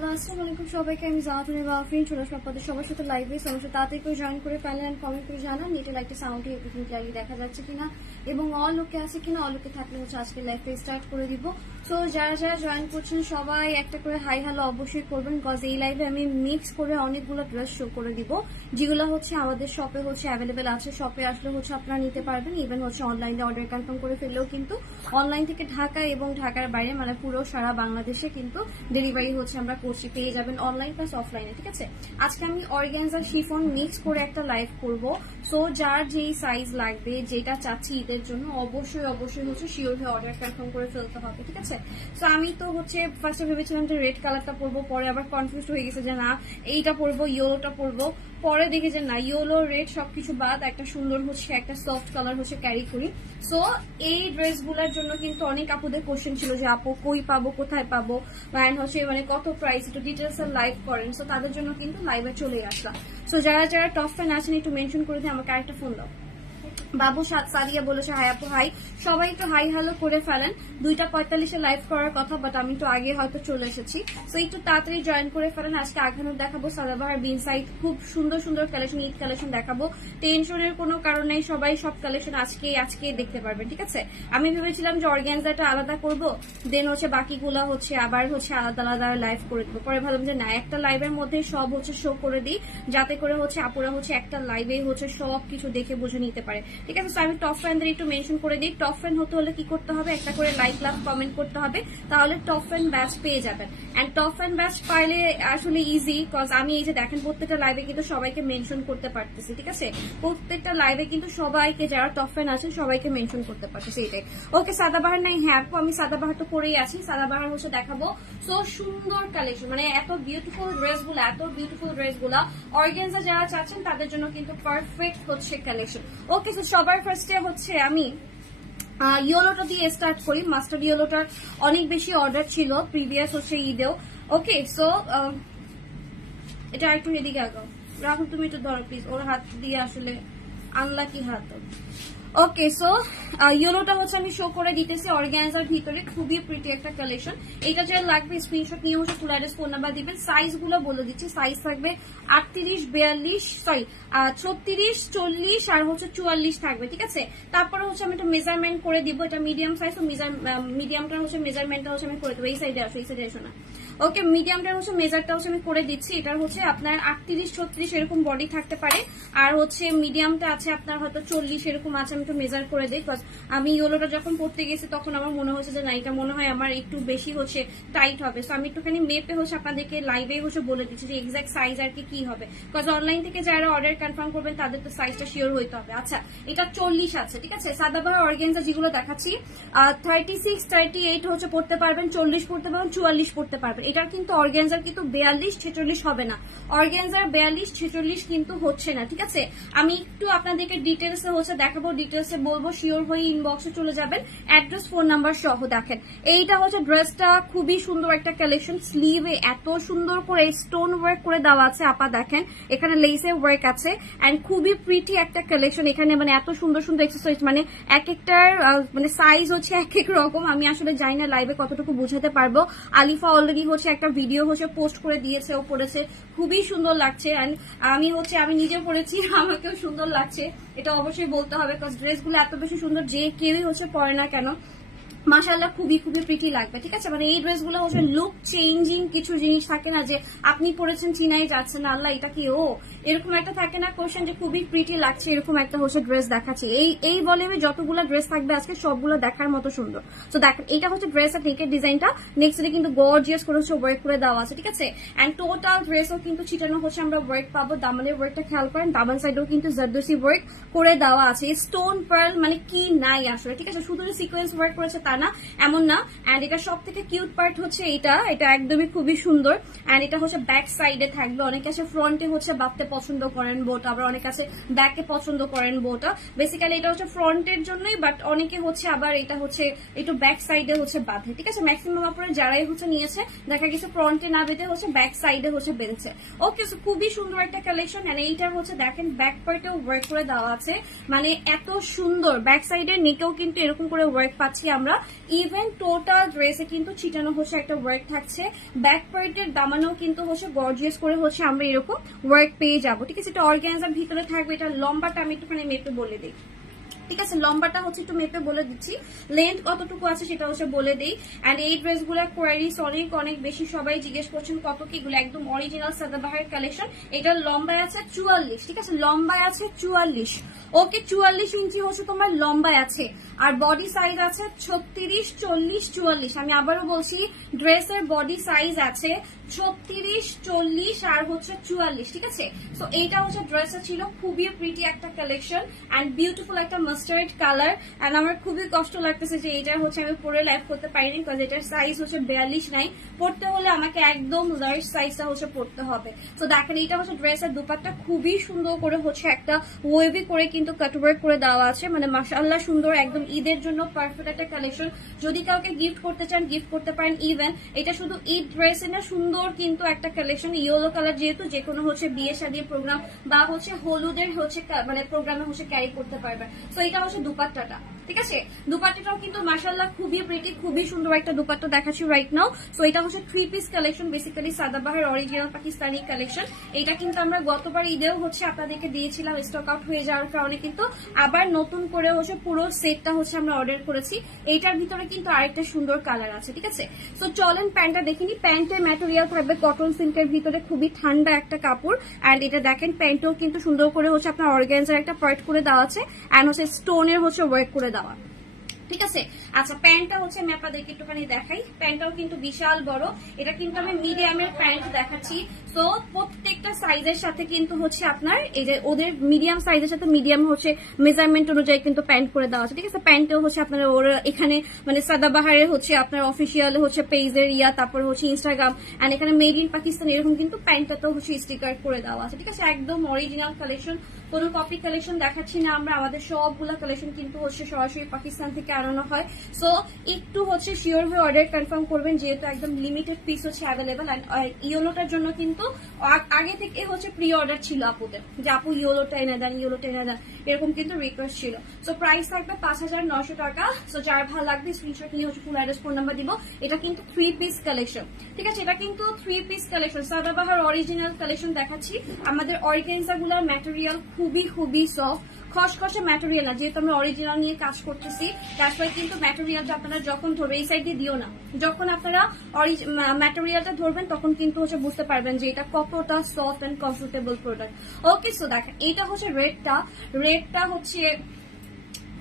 Hello আসসালামু আলাইকুম সবাইকে। আমি জাহাতুনের বাফরিন চলে আসলাম আপনাদের সবার সাথে লাইভে। সমস্যা তাড়াতাড়ি করে জয়েন করে ফেলেন এন্ড কমেন্ট করে জানান নেটের লাইটটা সাউন্ডে এভরিথিং ক্লিয়ারলি দেখা যাচ্ছে কিনা এবং অল ওকে আছে কিনা। অল ওকে থাকলে হচ্ছে আজকে লাইভটা স্টার্ট করে দিব। সো যারা যারা জয়েন করছেন সবাই একটা করে হাই হ্যালো অবশ্যই করবেন, বিকজ এই লাইভে আমি মিক্স করে অনেকগুলো ড্রেস শো করে দিব যেগুলো হচ্ছে আমাদের শপে হচ্ছে অ্যাভেলেবেল আছে। শপে আসলে হচ্ছে আপনারা নিতে পারবেন, ইভেন হচ্ছে অনলাইনে অর্ডার কনফার্ম করে ফেললেও কিন্তু অনলাইন থেকে ঢাকা এবং ঢাকার বাইরে মানে পুরো সারা বাংলাদেশে কিন্তু ডেলিভারি হচ্ছে আমরা করছি, পেয়ে যাবেন অনলাইন প্লাস অফলাইনে। ঠিক আছে, আজকে আমি অর্গানজা শিফন মিক্স করে একটা লাইভ করব। সো যার যেই সাইজ লাগবে যেটা চাচ্ছি ঈদের জন্য অবশ্যই অবশ্যই হচ্ছে শিওর হয়ে অর্ডার কনফার্ম করে ফেলতে হবে। ঠিক আছে, সো আমি তো হচ্ছে ফার্স্টে ভেবেছিলাম যে রেড কালারটা পরবো, পরে আবার কনফিউজ হয়ে গেছে যে না এইটা পরবো ইয়েলোটা পরবো, পরে দেখি যে না ইয়েলো রেড সবকিছু বাদ একটা সুন্দর হচ্ছে একটা সফট কালার হচ্ছে ক্যারি করি। সো এই ড্রেসগুলোর জন্য কিন্তু অনেক আপুদের কোশ্চেন ছিল যে আপু কই পাবো, কোথায় পাবো, হচ্ছে মানে কত প্রাইস, একটু ডিটেলস লাইভ করেন। সো তাদের জন্য কিন্তু লাইভে চলে আসলাম। সো যারা যারা টপ ফ্যান আছেন একটু মেনশন করে দিয়ে আমাকে আরেকটা ফোন দাও। বাবু সাদিয়া বলেছে হাই আপু হাই, সবাই একটু হাই হ্যালো করে ফেলেন। 2:45 লাইভ করার কথা, বাট আমি তো আগে হয়তো চলে এসেছি। সো একটু তাড়াতাড়ি জয়েন করে ফেলেন। আজকে আঘানুর দেখাবো, সাদাবাহার বিন সাইড খুব সুন্দর সুন্দর কালেকশন, ঈদ কালেকশন দেখাবো। টেনশনের কোনো কারণ নেই, সবাই সব কালেকশন আজকে দেখতে পারবেন। ঠিক আছে, আমি ভেবেছিলাম যে অর্গানজাটা আলাদা করব, দেন হচ্ছে বাকিগুলো হচ্ছে আবার হচ্ছে আলাদা আলাদা লাইভ করে দেবো। পরে ভাবলাম যে না একটা লাইভের মধ্যে সব হচ্ছে শো করে দিই, যাতে করে হচ্ছে আপুরা হচ্ছে একটা লাইভে হচ্ছে সব কিছু দেখে বুঝে নিতে পারে। ঠিক আছে, তো আমি টপ ফ্যানদের একটু মেনশন করে দিই। টপ ফ্যান হতে হলে কি করতে হবে, একটা করে লাইক লাভ কমেন্ট করতে হবে, তাহলে টপ ফ্যান ব্যাচ পেয়ে যাবেন। এন্ড টপ ফ্যান ব্যাচ পাইলে আসলে ইজি, কজ আমি এই যে দেখেন প্রত্যেকটা লাইভে কিন্তু সবাইকে মেনশন করতে পারতেছি। ঠিক আছে, প্রত্যেকটা লাইভে কিন্তু সবাইকে যারা টপ ফ্যান আছেন সবাইকে মেনশন করতে পারতেছি, এটাই। ওকে, সাদাবাহার নাই, হ্যাঁ আপু আমি সাদাবাহার তো পরেই আছি, সাদাবাহার হচ্ছে দেখাবো। সো সুন্দর কালেকশন, মানে এত বিউটিফুল ড্রেস গুলা অর্গানজা যারা চাচ্ছেন তাদের জন্য কিন্তু পারফেক্ট হচ্ছে কালেকশন। ওকে, সো সবার ফার্স্টে হচ্ছে আমি ইয়েলোটা দিয়ে স্টার্ট করি। মাস্টার্ড ইয়েলোটার অনেক বেশি অর্ডার ছিল প্রিভিয়াস হচ্ছে ঈদেও। ওকে, সো এটা একটু এদিকে আগাও, রাহুল তুমি একটু ধরো প্লিজ, ওর হাত দিয়ে আসলে আনলাকি হাত। ওকে, সো ইয়েলোটা হচ্ছে আমি শো করে দিতেছি অর্গানজার ভিতরে, খুবই প্রিটি একটা কালেকশন। এটা যে লাগবে স্ক্রিনশট নিয়ে হচ্ছে ফুল অ্যাড্রেস ফোন নাম্বার দিবেন। সাইজ গুলো বলে দিচ্ছি, সাইজ থাকবে 38, 42, সরি 36, 40 আর হচ্ছে 44 থাকবে। ঠিক আছে, তারপরে হচ্ছে আমি একটা মেজারমেন্ট করে দিব, এটা মিডিয়াম সাইজ, তো মিডিয়ামটা হচ্ছে মেজারমেন্টটা হচ্ছে আমি করে দেবো। এই সাইডে আসো, এই সাইডে আসো না। ওকে, মিডিয়ামটার হচ্ছে মেজারটা হচ্ছে আমি করে দিচ্ছি। এটার হচ্ছে আপনার 38, 36 এরকম বডি থাকতে পারে, আর হচ্ছে মিডিয়ামটা আছে আপনার হয়তো 40 এরকম আছে। আমি একটু মেজার করে দিই, বিকজ আমি ইয়েলোটা যখন পড়তে গেছি তখন আমার মনে হচ্ছে যে না এটা মনে হয় আমার একটু বেশি হচ্ছে টাইট হবে। সো আমি একটুখানি মেপে হচ্ছে আপনাদেরকে লাইভে হচ্ছে বলে দিচ্ছি যে এক্সাক্ট সাইজ আর কি হবে, বিকজ অনলাইন থেকে যারা অর্ডার কনফার্ম করবেন তাদের তো সাইজটা শিওর হইতে হবে। আচ্ছা, এটা 40 আছে। ঠিক আছে, সাদাবাহার অর্গানজা যেগুলো দেখাচ্ছি 36, 38 হচ্ছে পড়তে পারবেন, 40 পড়তে পারবেন, 44 পড়তে পারবেন। এটার কিন্তু অর্গানজার কিন্তু 42, 46 হবে না, অর্গানজার 42, 46 কিন্তু হচ্ছে না। ঠিক আছে, আমি একটু আপনাদেরকে ডিটেলসে হচ্ছে দেখাবো, ডিটেলসে বলবো, শিওর হয়ে ইনবক্সে চলে যাবেন, অ্যাড্রেস ফোন নাম্বার সহ। দেখেন এইটা হচ্ছে ড্রেসটা, খুবই সুন্দর একটা কালেকশন। স্লিভে এত সুন্দর করে স্টোন ওয়ার্ক করে দেওয়া আছে, আপা দেখেন এখানে লেসের ওয়ার্ক আছে, এন্ড খুবই প্রিটি একটা কালেকশন। এখানে মানে এত সুন্দর সুন্দর এক্সেসরিজ, মানে এক একটার মানে সাইজ হচ্ছে এক এক রকম। আমি আসলে জানি না লাইভে কতটুকু বোঝাতে পারবো। আলিফা অলরেডি হচ্ছে একটা ভিডিও হচ্ছে পোস্ট করে দিয়েছে, ও পড়েছে, খুবই সুন্দর লাগছে। আমি নিজে পড়েছি, আমাকেও সুন্দর লাগছে, এটা অবশ্যই বলতে হবে, বিকজ ড্রেসগুলো এত বেশি সুন্দর যে কেউই হচ্ছে পরে না কেন মাশাআল্লাহ খুবই খুবই প্রিটি লাগবে। ঠিক আছে, মানে এই ড্রেসগুলো হচ্ছে লুক চেঞ্জিং কিছু জিনিস থাকে না যে আপনি পরেছেন চিনাই যাচ্ছে না আল্লাহ এটা কি ও, এরকম একটা থাকে না কোশ্চেন যে খুবই প্রিটি লাগছে, এরকম একটা হচ্ছে ড্রেস দেখাচ্ছে। এই ভলিউমে যতগুলো ড্রেস থাকবে আজকে সবগুলো দেখার মতো সুন্দর। তো দেখেন এটা হচ্ছে ড্রেস আর নেকের ডিজাইনটা, নেক্সটে কিন্তু গর্জিয়াস করে হচ্ছে ওয়ার্ক করে দেওয়া আছে। ঠিক আছে, এন্ড টোটাল ড্রেসও কিন্তু ছিটানো হচ্ছে আমরা ওয়ার্ক পাবো। দামানের ওয়ার্কটা খেয়াল করেন, দামান সাইডেও কিন্তু জারদোসি ওয়ার্ক করে দেওয়া আছে, স্টোন পার্ল মানে কি নাই আসলে। ঠিক আছে, শুধু সিকোয়েন্স ওয়ার্ক করেছে তা না, এমন না। এন্ড এটা সব থেকে কিউট পার্ট হচ্ছে এটা একদমই খুবই সুন্দর। এন্ড এটা হচ্ছে ব্যাক সাইডে থাকবে, অনেকে আছে ফ্রন্টে হচ্ছে বাঁধতে পছন্দ করেন বোটা, আবার অনেক আছে ব্যাকে পছন্দ করেন বোটা। বেসিক্যালি এটা হচ্ছে ফ্রন্টের জন্যই, বাট অনেকে হচ্ছে আবার এটা হচ্ছে একটু ব্যাক সাইডে হচ্ছে বাঁধে। ঠিক আছে, ম্যাক্সিমাম আপনারা যারাই হচ্ছে নিয়েছে দেখা গেছে ফ্রন্টে না বেঁধে হচ্ছে ব্যাক সাইডে হচ্ছে বেঁধেছে। ওকে, সো খুবই সুন্দর একটা কালেকশন। এন্ড এইটার হচ্ছে দেখেন ব্যাক পার্টেও ওয়ার্ক করে দেওয়া আছে, মানে এত সুন্দর। ব্যাক সাইডের নেকেও কিন্তু এরকম করে ওয়ার্ক পাচ্ছি আমরা, ইভেন টোটাল ড্রেসে কিন্তু ছিটানো হচ্ছে একটা ওয়ার্ক থাকছে, ব্যাক পার্টের দামানো কিন্তু হচ্ছে গর্জিয়াস করে হচ্ছে আমরা এরকম ওয়ার্ক পেয়ে যাবো। ঠিক আছে, এটা অর্গানজার ভিতরে থাকবে। এটা লম্বাটা আমি একটুখানি মেপে বলে দিই। ঠিক আছে, লম্বাটা হচ্ছে একটু মেপে বলে দিচ্ছি, লেন্থ কতটুকু আছে সেটা হচ্ছে বলে দিই। অ্যান্ড এই ড্রেসগুলোর কোয়ারিজ অনেক অনেক বেশি, সবাই জিজ্ঞেস করছেন কত কি, এগুলো একদম অরিজিনাল সাদাবাহার কালেকশন। এটার লম্বায় আছে 44। ঠিক আছে, লম্বায় আছে 44। ওকে, 44 ইঞ্চি হচ্ছে তোমার লম্বায় আছে। আর বডি সাইজ আছে 36, 40, 44। আমি আবারও বলছি, ড্রেসের বডি সাইজ আছে 36, 40 আর হচ্ছে 44। ঠিক আছে, তো এইটা হচ্ছে ড্রেসটা ছিল, খুবই প্রিটি একটা কালেকশন অ্যান্ড বিউটিফুল একটা মাস্টার্ড কালার। অ্যান্ড আমার খুবই কষ্ট লাগতেছে যে এটা হচ্ছে আমি পরে লাইভ করতে পারিনি, বিকজ এটার সাইজ হচ্ছে 42 নাই। পড়তে হলে আমাকে একদম লার্জ সাইজটা হচ্ছে পড়তে হবে। তো দেখেন, এইটা হচ্ছে ড্রেসের দুপাট্টা, খুবই সুন্দর করে হচ্ছে একটা ওয়েভি করে কিন্তু কাটওয়ার্ক করে দেওয়া আছে, মানে মাশাআল্লাহ সুন্দর, একদম ঈদের জন্য পারফেক্ট একটা কালেকশন। যদি কাউকে গিফট করতে চান গিফট করতে পারেন। ইভেন এটা শুধু ঈদ ড্রেস না, সুন্দর কিন্তু একটা কালেকশন, ইয়েলো কালার, যেহেতু যে কোনো হচ্ছে বিয়ে শাদীর প্রোগ্রাম বা হচ্ছে হলুদের হচ্ছে মানে প্রোগ্রামে হচ্ছে ক্যারি করতে পারবে। তো এটা হচ্ছে দুপাট্টাটা। ঠিক আছে, দুপাট্টাটাও কিন্তু মাশাআল্লাহ খুবই প্রিটি, খুবই সুন্দর একটা দুপাট্টা দেখাচ্ছি রাইট নাও। সো এটা হচ্ছে 3 piece collection, basically Sadabahar original Pakistani collection. এটা কিন্তু আমরা গতবার ঈদেও হচ্ছে আপনাদেরকে দিয়েছিলাম, স্টক আউট হয়ে যাওয়ার কারণে কিন্তু আবার নতুন করে হচ্ছে পুরো সেটটা হচ্ছে আমরা অর্ডার করেছি। এইটার ভিতরে কিন্তু আরেকটা সুন্দর কালার আছে। ঠিক আছে, সো চলেন প্যান্টটা দেখিনি। প্যান্টের ম্যাটেরিয়াল থাকবে কটন সিল্কের ভিতরে, খুবই ঠান্ডা একটা কাপড়। অ্যান্ড এটা দেখেন, প্যান্টও কিন্তু সুন্দর করে হচ্ছে আপনার অর্গানজার একটা পার্ট করে দেওয়া আছে, অ্যান্ড হচ্ছে স্টোনের হচ্ছে ওয়ার্ক করে দেওয়া। ঠিক আছে, আচ্ছা প্যান্টটা হচ্ছে আমি আপনাদেরকে একটুখানি দেখাই। প্যান্টটাও কিন্তু বিশাল বড়, এটা কিন্তু আমি মিডিয়ামের প্যান্ট দেখাচ্ছি। তো প্রত্যেকটা সাইজের সাথে কিন্তু হচ্ছে আপনার এই যে ওদের মিডিয়াম সাইজের সাথে মিডিয়াম হচ্ছে মেজারমেন্ট অনুযায়ী কিন্তু প্যান্ট করে দেওয়া আছে। ঠিক আছে, প্যান্টেও হচ্ছে আপনার ওর এখানে মানে সাদাবাহারের হচ্ছে আপনার অফিসিয়াল হচ্ছে পেজের তারপর হচ্ছে ইনস্টাগ্রাম, এন্ড এখানে মেড ইন পাকিস্তান এরকম কিন্তু প্যান্টটাতেও হচ্ছে স্টিকার করে দেওয়া আছে। ঠিক আছে, একদম অরিজিনাল কালেকশন, কোনো কপি কালেকশন দেখাচ্ছি না আমরা। আমাদের সবগুলা কালেকশন কিন্তু হচ্ছে সরাসরি পাকিস্তান থেকে আনানো হয়। সো একটু হচ্ছে শিওর হয়ে অর্ডার কনফার্ম করবেন, যেহেতু একদম লিমিটেড পিস হচ্ছে অ্যাভেলেবল। অ্যান্ড ইয়েলোটার জন্য কিন্তু আগে থেকে হচ্ছে প্রি অর্ডার ছিল আপুদের, যে আপু ইয়েলোটা এনে দেন, ইয়েলোটা এনে দেন, এরকম কিন্তু রিকোয়েস্ট ছিল। সো প্রাইস থাকবে 5900 টাকা। সো যার ভালো লাগবে স্ক্রিনশট নিয়ে হচ্ছে ফুল অ্যাড্রেস, ফোন নাম্বার দিব। এটা কিন্তু 3 পিস কালেকশন। ঠিক আছে, এটা কিন্তু 3 piece collection, Sadabahar original collection দেখাচ্ছি। আমাদের অর্গানজা গুলার ম্যাটেরিয়াল খুবই খুবই সফট, খসখসে ম্যাটেরিয়াল না, যেহেতু আমরা অরিজিনাল নিয়ে কাজ করতেছি। তারপরে কিন্তু ম্যাটেরিয়ালটা আপনারা যখন ধরবে, এই সাইড দিয়ে দিও না, যখন আপনারা ম্যাটেরিয়ালটা ধরবেন তখন কিন্তু হচ্ছে বুঝতে পারবেন যে এটা কতটা soft and comfortable product. Okay, so দেখেন এইটা হচ্ছে রেডটা হচ্ছে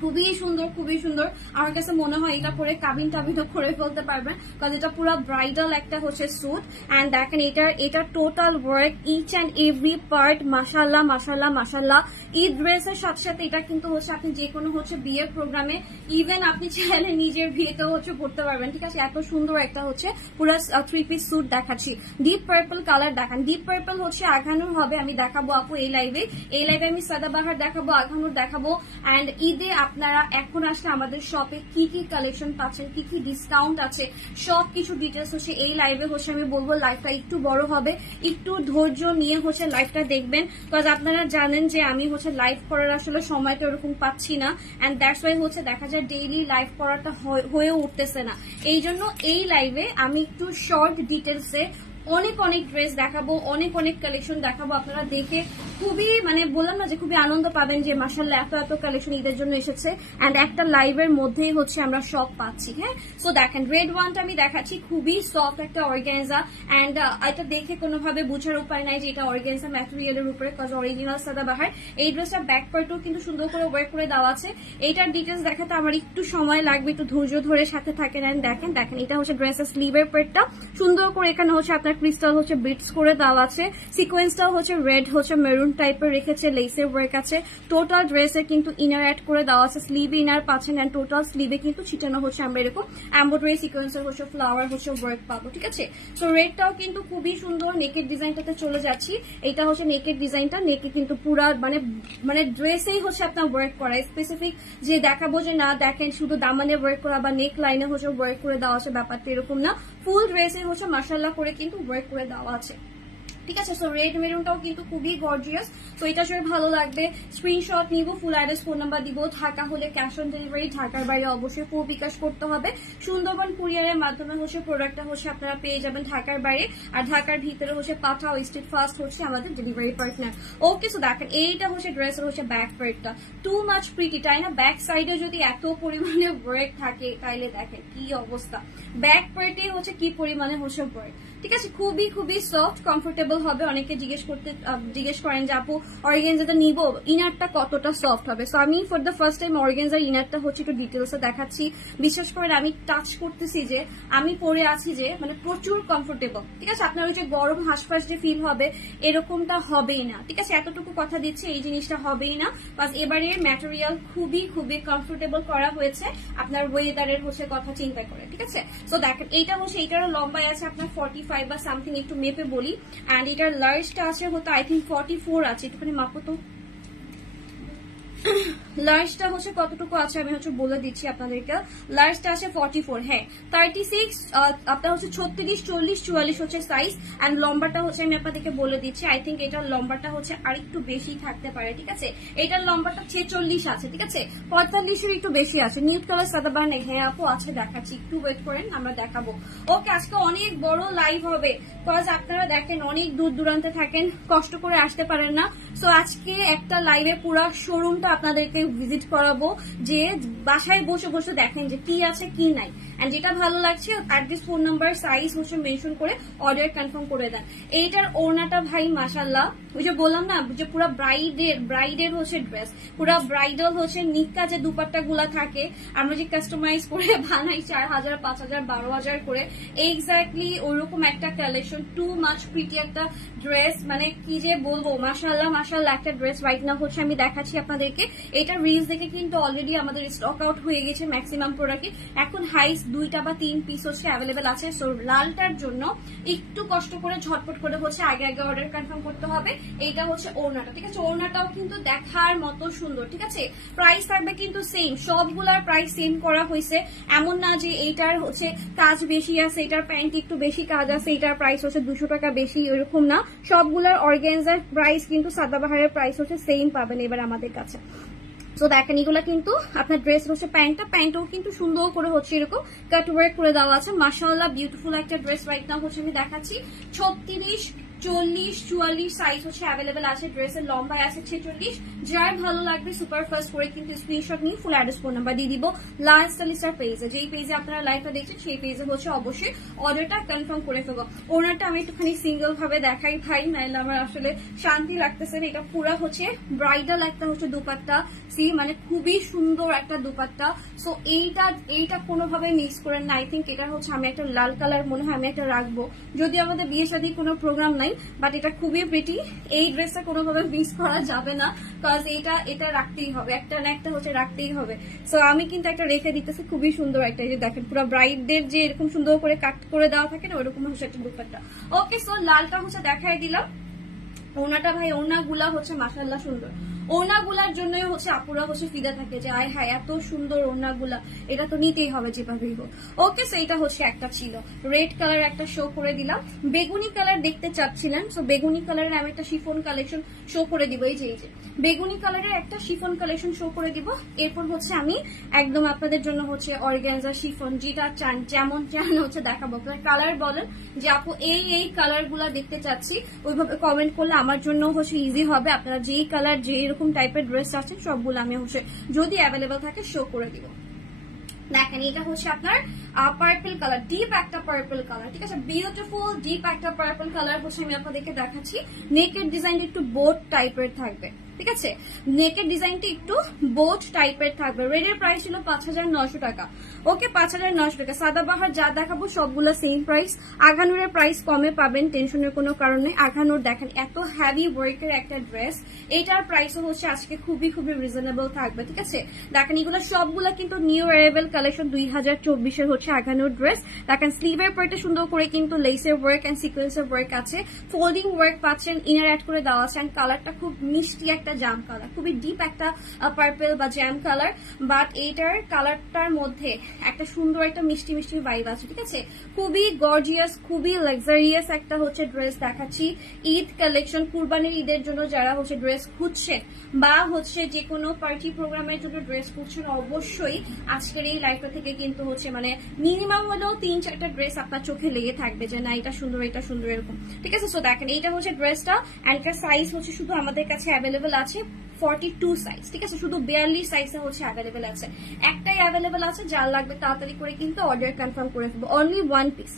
খুবই সুন্দর, খুবই সুন্দর। আমার কাছে মনে হয় এটা পরে কাবিন টাবিনও করে ফেলতে পারবেন, কারণ এটা পুরো ব্রাইডাল একটা হচ্ছে স্যুট। এন্ড দেখেন এটা total work, each and every part মাশাআল্লাহ মাশাআল্লাহ মাশাআল্লাহ। এই ড্রেসের সাথে সাথে এটা কিন্তু হচ্ছে আপনি যে কোনো হচ্ছে বিয়ের প্রোগ্রামে, ইভেন আপনি চাইলে নিজের বিয়েতেও হচ্ছে পড়তে পারবেন। ঠিক আছে, এত সুন্দর একটা হচ্ছে পুরো 3 পিস স্যুট দেখাচ্ছি। ডিপ পার্পল কালার দেখান, ডিপ পার্পল হচ্ছে আঘানুর হবে, আমি দেখাবো আপু এই লাইভে আমি সাদাবাহার দেখাবো, আঘানুর দেখাবো। অ্যান্ড ঈদে আপনারা এখন আসলে আমাদের শপে কি কি কালেকশন পাচ্ছেন, কি কি ডিসকাউন্ট আছে, সবকিছু ডিটেলস হচ্ছে এই লাইভে হচ্ছে আমি বলবো। লাইভটা একটু বড় হবে, একটু ধৈর্য নিয়ে হচ্ছে লাইভটা দেখবেন, বিকজ আপনারা জানেন যে আমি হচ্ছে লাইভ করার আসলে সময়টা ওরকম পাচ্ছি না। এন্ড দ্যাটস ওয়াই হচ্ছে দেখা যায় ডেইলি লাইভ করাটা হয়ে উঠতেছে না। এই জন্য এই লাইভে আমি একটু শর্ট ডিটেলসে অনেক অনেক ড্রেস দেখাবো, অনেক অনেক কালেকশন দেখাবো। আপনারা দেখে খুবই মানে বললাম না যে খুবই আনন্দ পাবেন যে মাশাআল্লাহ এত এত কালেকশন ঈদের জন্য এসেছে, এন্ড একটা লাইভের মধ্যেই হচ্ছে আমরা সব পাচ্ছি। হ্যাঁ, সো দেখেন রেড ওয়ানটা আমি দেখাচ্ছি, খুবই সফট একটা অর্গানজা। এন্ড এটা দেখে কোনোভাবে বোঝার উপায় নাই যে এটা অর্গানজা ম্যাটেরিয়ালের উপরে, কজ অরিজিনাল সাদাবাহার। এই ড্রেসটা ব্যাক পার্টও কিন্তু সুন্দর করে ওয়ার্ক করে দেওয়া আছে। এইটার ডিটেলস দেখাতে আমার একটু সময় লাগবে, একটু ধৈর্য ধরে সাথে থাকেন। এন্ড দেখেন এটা হচ্ছে ড্রেসের স্লিভের পার্টটা, সুন্দর করে এখানে হচ্ছে আপনার ক্রিস্টাল হচ্ছে বিটস করে দেওয়া আছে। সিকোয়েন্সটাও হচ্ছে রেড হচ্ছে মেরুন টাইপের রেখেছে, লেসের ওয়ার্ক আছে। টোটাল ড্রেসে কিন্তু ইনার অ্যাড করে দেওয়া আছে, স্লিভে ইনার পাচ্ছেন, এন্ড টোটাল স্লিভে কিন্তু ছিটানো হচ্ছে আমরা এরকম এমব্রয়ডারি সিকোয়েন্সের হচ্ছে ফ্লাওয়ার হচ্ছে ওয়ার্ক পাবো। ঠিক আছে, সো রেডটাও কিন্তু খুবই সুন্দর। নেকের ডিজাইনটাতে চলে যাচ্ছি, এটা হচ্ছে নেকের ডিজাইনটা। নেকে কিন্তু পুরা মানে ড্রেসেই হচ্ছে আপনার ওয়ার্ক করা, স্পেসিফিক যে দেখাবো যে না দেখেন শুধু দামানে ওয়ার্ক করা বা নেক লাইনে হচ্ছে ওয়ার্ক করে দেওয়া আছে, ব্যাপারটা এরকম না। ফুল ড্রেসে হচ্ছে মাশাআল্লাহ করে কিন্তু ওয়ার্ক করে দেওয়া আছে। ঠিক আছে। সো রেড মেরুনটাও কিন্তু খুবই গর্জিয়াস। তো এটা আসলে ভালো লাগবে, স্ক্রিনশট নিব, ফুল অ্যাড্রেস ফোন নাম্বার দিব। ঢাকা হলে ক্যাশ অন ডেলিভারি, ঢাকার বাইরে অবশ্যই পুরো বিকাশ করতে হবে। সুন্দরবন কুরিয়ারের মাধ্যমে হচ্ছে প্রোডাক্টটা হচ্ছে আপনারা পেয়ে যাবেন ঢাকার বাইরে, আর ঢাকার ভিতরে হচ্ছে পাঠাও স্ট্রিট ফাস্ট হচ্ছে আমাদের ডেলিভারি পার্টনার। ওকে, সো দেখেন এইটা হচ্ছে ড্রেসের হচ্ছে ব্যাক পার্টটা, টু মাচ প্রিটি, তাই না? ব্যাক সাইডে যদি এত পরিমাণে ওয়ার্ক থাকে তাইলে দেখেন কি অবস্থা, ব্যাক পার্টে হচ্ছে কি পরিমাণে হচ্ছে ওয়ার্ক। ঠিক আছে, খুবই খুবই সফট কমফোর্টেবল হবে। অনেকে জিজ্ঞেস করেন যে আপু অর্গানজাটা নিব, ইনারটা কতটা সফট হবে। সো আমি for the first time organza ইনারটা হচ্ছে একটু ডিটেলসে দেখাচ্ছি। বিশ্বাস করেন আমি টাচ করতেছি যে আমি পরে আছি যে মানে প্রচুর কমফোর্টেবল। ঠিক আছে, আপনার ওই যে গরম হাঁসফাঁস যে ফিল হবে এরকমটা হবেই না। ঠিক আছে, এতটুকু কথা দিচ্ছি এই জিনিসটা হবেই না। বাস এবারে ম্যাটেরিয়াল খুবই খুবই কমফোর্টেবল করা হয়েছে আপনার ওয়েদারের হচ্ছে কথা চিন্তা করে। ঠিক আছে, সো দেখেন এইটা হচ্ছে এইটারও লম্বায় আছে আপনার 45 বা সামথিং, একটু মেপে বলি। অ্যান্ড এটার লার্জটা আছে হতো আই থিঙ্ক 44 আছে, একটুখানি মাপো তো লার্জটা হচ্ছে কতটুকু আছে আমি হচ্ছে বলে দিচ্ছি আপনাদেরকে। লার্জটা আছে 44, হ্যাঁ 36 আপনার হচ্ছে 36, 40, 44 হচ্ছে সাইজ। অ্যান্ড লম্বাটা হচ্ছে আমি আপনাদেরকে বলে দিচ্ছি, আই থিঙ্ক এটার লম্বাটা হচ্ছে আরেকটু বেশি থাকতে পারে। ঠিক আছে, এটার লম্বাটা 46 আছে। ঠিক আছে, 45-এর একটু বেশি আছে। নিউড কালার সাদাবাহার নেই, হ্যাঁ আপু আছে, দেখাচ্ছি, একটু ওয়েট করেন আমরা দেখাবো। ওকে, আজকে অনেক বড় লাইভ হবে, বিকজ আপনারা দেখেন অনেক দূর দূরান্তে থাকেন, কষ্ট করে আসতে পারেন না। সো আজকে একটা লাইভে পুরো শোরুমটা আপনাদেরকে ভিজিট করাবো, যে বাসায় বসে বসে দেখেন যে কি আছে কি নাই। এন্ড যেটা ভালো লাগছে অ্যাড্রেস ফোন নাম্বার সাইজ হচ্ছে মেনশন করে অর্ডার কনফার্ম করে দেন। এইটার ওড়নাটা ভাই মাশাআল্লাহ, ওই যে বললাম না যে পুরো ব্রাইডের হচ্ছে ড্রেস, পুরো ব্রাইডাল হচ্ছে নিক্কা যে দুপাট্টা গুলা থাকে আমরা যে কাস্টমাইজ করে বানাই 4000, 5000, 12000 করে, এক্স্যাক্টলি ওইরকম একটা কালেকশন, টু মাচ প্রিটি একটা ড্রেস, মানে কি যে বলবো, মাশাআল্লাহ মাশাআল্লাহ একটা ড্রেস রাইট নাও হচ্ছে আমি দেখাচ্ছি আপনাদেরকে। এটা রিলস দেখে কিন্তু অলরেডি আমাদের স্টক আউট হয়ে গেছে ম্যাক্সিমাম প্রোডাক্টে। এখন হাইস 2টা বা 3 পিস হচ্ছে অ্যাভেলেবেল আছে। সো লালটার জন্য একটু কষ্ট করে ঝটপট করে হচ্ছে আগে অর্ডার কনফার্ম করতে হবে। এইটা হচ্ছে ওড়নাটা। ঠিক আছে, ওড়নাটাও কিন্তু দেখার মতো সুন্দর। ঠিক আছে, প্রাইস থাকবে কিন্তু সেম, সবগুলার প্রাইস সেম করা হয়েছে। এমন না যে এইটার হচ্ছে কাজ বেশি আছে, এটার প্যান্ট একটু বেশি কাজ আছে, এটার প্রাইস হচ্ছে 200 টাকা বেশি, এরকম না। সবগুলার অর্গানজার প্রাইস কিন্তু সাদাবাহারের প্রাইস হচ্ছে সেম পাবেন এবার আমাদের কাছে। তো দেখেন এগুলা কিন্তু আপনার ড্রেস হচ্ছে প্যান্টও কিন্তু সুন্দর করে হচ্ছে এরকম কাট ওয়ার্ক করে দেওয়া আছে। মাশাআল্লাহ বিউটিফুল একটা ড্রেস রাইট নাও হচ্ছে আমি দেখাচ্ছি। 36, 40, 44 সাইজ হচ্ছে অ্যাভেলেবেল আছে। ড্রেসের লম্বায় আছে 46। যার ভালো লাগবে সুপার ফাস্ট করে কিন্তু স্ক্রিনশট নিয়ে ফুল অ্যাড্রেস ফোন নাম্বার দিয়ে দিব লাস্ট স্টাইলিস্টার পেজে, যেই পেজে আপনারা লাইভটা দেখছেন সেই পেজে হচ্ছে অবশ্যই অর্ডারটা কনফার্ম করে ফেলবো। ওনারটা আমি একটুখানি সিঙ্গেল ভাবে দেখাই ভাই, নাইলে আমার আসলে শান্তি লাগতেছে না। এটা পুরো হচ্ছে ব্রাইডাল একটা হচ্ছে দুপাট্টা, সি মানে খুবই সুন্দর একটা দুপাট্টা। সো এইটা কোনোভাবে মিস করেন না। আই থিঙ্ক এটা হচ্ছে আমি একটা লাল কালার মনে হয় আমি একটা রাখবো, যদি আমাদের বিয়ে শাদী কোনো প্রোগ্রাম নাই, বাট এটা খুবই প্রিটি। এই ড্রেসটা কোনোভাবে মিস করা যাবে না, বিকজ এটা রাখতেই হবে, একটা না একটা হচ্ছে রাখতেই হবে। সো আমি কিন্তু একটা রেখে দিতেছি, খুবই সুন্দর একটা, এই যে দেখেন পুরো ব্রাইডদের যে এরকম সুন্দর করে কাট করে দেওয়া থাকে না ওরকম হচ্ছে একটা দুপাট্টা। ওকে, সো লালটা হচ্ছে দেখাই দিলাম। ওনাটা ভাই ওনাগুলা হচ্ছে মাশাআল্লাহ সুন্দর। ওনাগুলার জন্যই হচ্ছে আপুরা হচ্ছে ফিদা থাকে যে আয় হায় এত সুন্দর ওনাগুলা, এটা তো নিতেই হবে যেভাবেই হোক। ওকে, সো এটা হচ্ছে একটা ছিল। রেড কালার একটা শো করে দিলাম। বেগুনি কালার দেখতে চাচ্ছিলেন, সো বেগুনি কালারের আমি একটা শিফন কালেকশন শো করে দিব। এই যে বেগুনি কালারের একটা শিফন কালেকশন শো করে দিব। এরপর হচ্ছে আমি একদম আপনাদের জন্য হচ্ছে অর্গানজা শিফন যেটা চান, যেমন চান হচ্ছে দেখাবো। কালার বলেন যে আপু এই কালার গুলা দেখতে চাচ্ছি, ওইভাবে কমেন্ট করলে আমার জন্য হচ্ছে ইজি হবে। আপনারা যেই কালার যে এরকম টাইপের ড্রেস আছেন সবগুলো আমি হচ্ছে যদি অ্যাভেলেবল থাকে শো করে দিব। দেখেন এটা হচ্ছে আপনার পার্পল কালার, ডিপ একটা পার্পল কালার। ঠিক আছে, বিউটিফুল ডিপ একটা পার্পল কালার হচ্ছে আমি আপনাদেরকে দেখাচ্ছি। নেকের ডিজাইনটা একটু বোট টাইপের থাকবে। ঠিক আছে, নেকের ডিজাইনটা একটু বোট টাইপের থাকবে। রেডের প্রাইস ছিল 5900 টাকা। ওকে, 5900 টাকা। সাদাবাহার যা দেখাবো সবগুলো সেম প্রাইস। আঘানুরের প্রাইস কমে পাবেন, টেনশনের কোনো কারণে। আঘানুর দেখেন এত হ্যাভি ওয়ার্কের একটা ড্রেস, এটার প্রাইসও হচ্ছে আজকে খুবই খুবই রিজনেবল থাকবে। ঠিক আছে, দেখেন এগুলো সবগুলো কিন্তু নিউ অ্যারাইভেল কালেকশন 2024-এর হচ্ছে আঘানুর ড্রেস। দেখেন স্লিভের পার্টে সুন্দর করে কিন্তু লেসের ওয়ার্ক এন্ড সিকোয়েন্সের ওয়ার্ক আছে, ফোল্ডিং ওয়ার্ক পাচ্ছেন, ইনার অ্যাড করে দেওয়া আছে। কালারটা খুব মিষ্টি একটা একটা জাম কালার, খুবই ডিপ একটা পার্পল বা জ্যাম কালার, বাট এইটার কালারটার মধ্যে একটা সুন্দর একটা মিষ্টি মিষ্টি ভাইব আছে, ঠিক আছে। খুবই গর্জিয়াস, খুবই লাক্সারিয়াস একটা হচ্ছে ড্রেস দেখাচ্ছি। ঈদ কালেকশন, কুরবানির ঈদের জন্য যারা হচ্ছে ড্রেস খুঁজছে বা হচ্ছে যে কোনো পার্টি প্রোগ্রামের জন্য ড্রেস খুঁজছেন, অবশ্যই আজকের এই লাইফটা থেকে কিন্তু হচ্ছে মানে মিনিমাম হলেও 3-4টা ড্রেস আপনার চোখে লেগে থাকবে যে না এটা সুন্দর, এটা সুন্দর, এরকম, ঠিক আছে। সো দেখেন এইটা হচ্ছে ড্রেসটা, অ্যান্ড সাইজ হচ্ছে শুধু আমাদের কাছে অ্যাভেলেবেল আছে 42 সাইজ, ঠিক আছে। শুধু 42 সাইজে হচ্ছে অ্যাভেলেবেল আছে, একটাই অ্যাভেলেবেল আছে, যার লাগবে তাড়াতাড়ি করে কিন্তু অর্ডার কনফার্ম করে ফেলবো। অনলি 1 পিস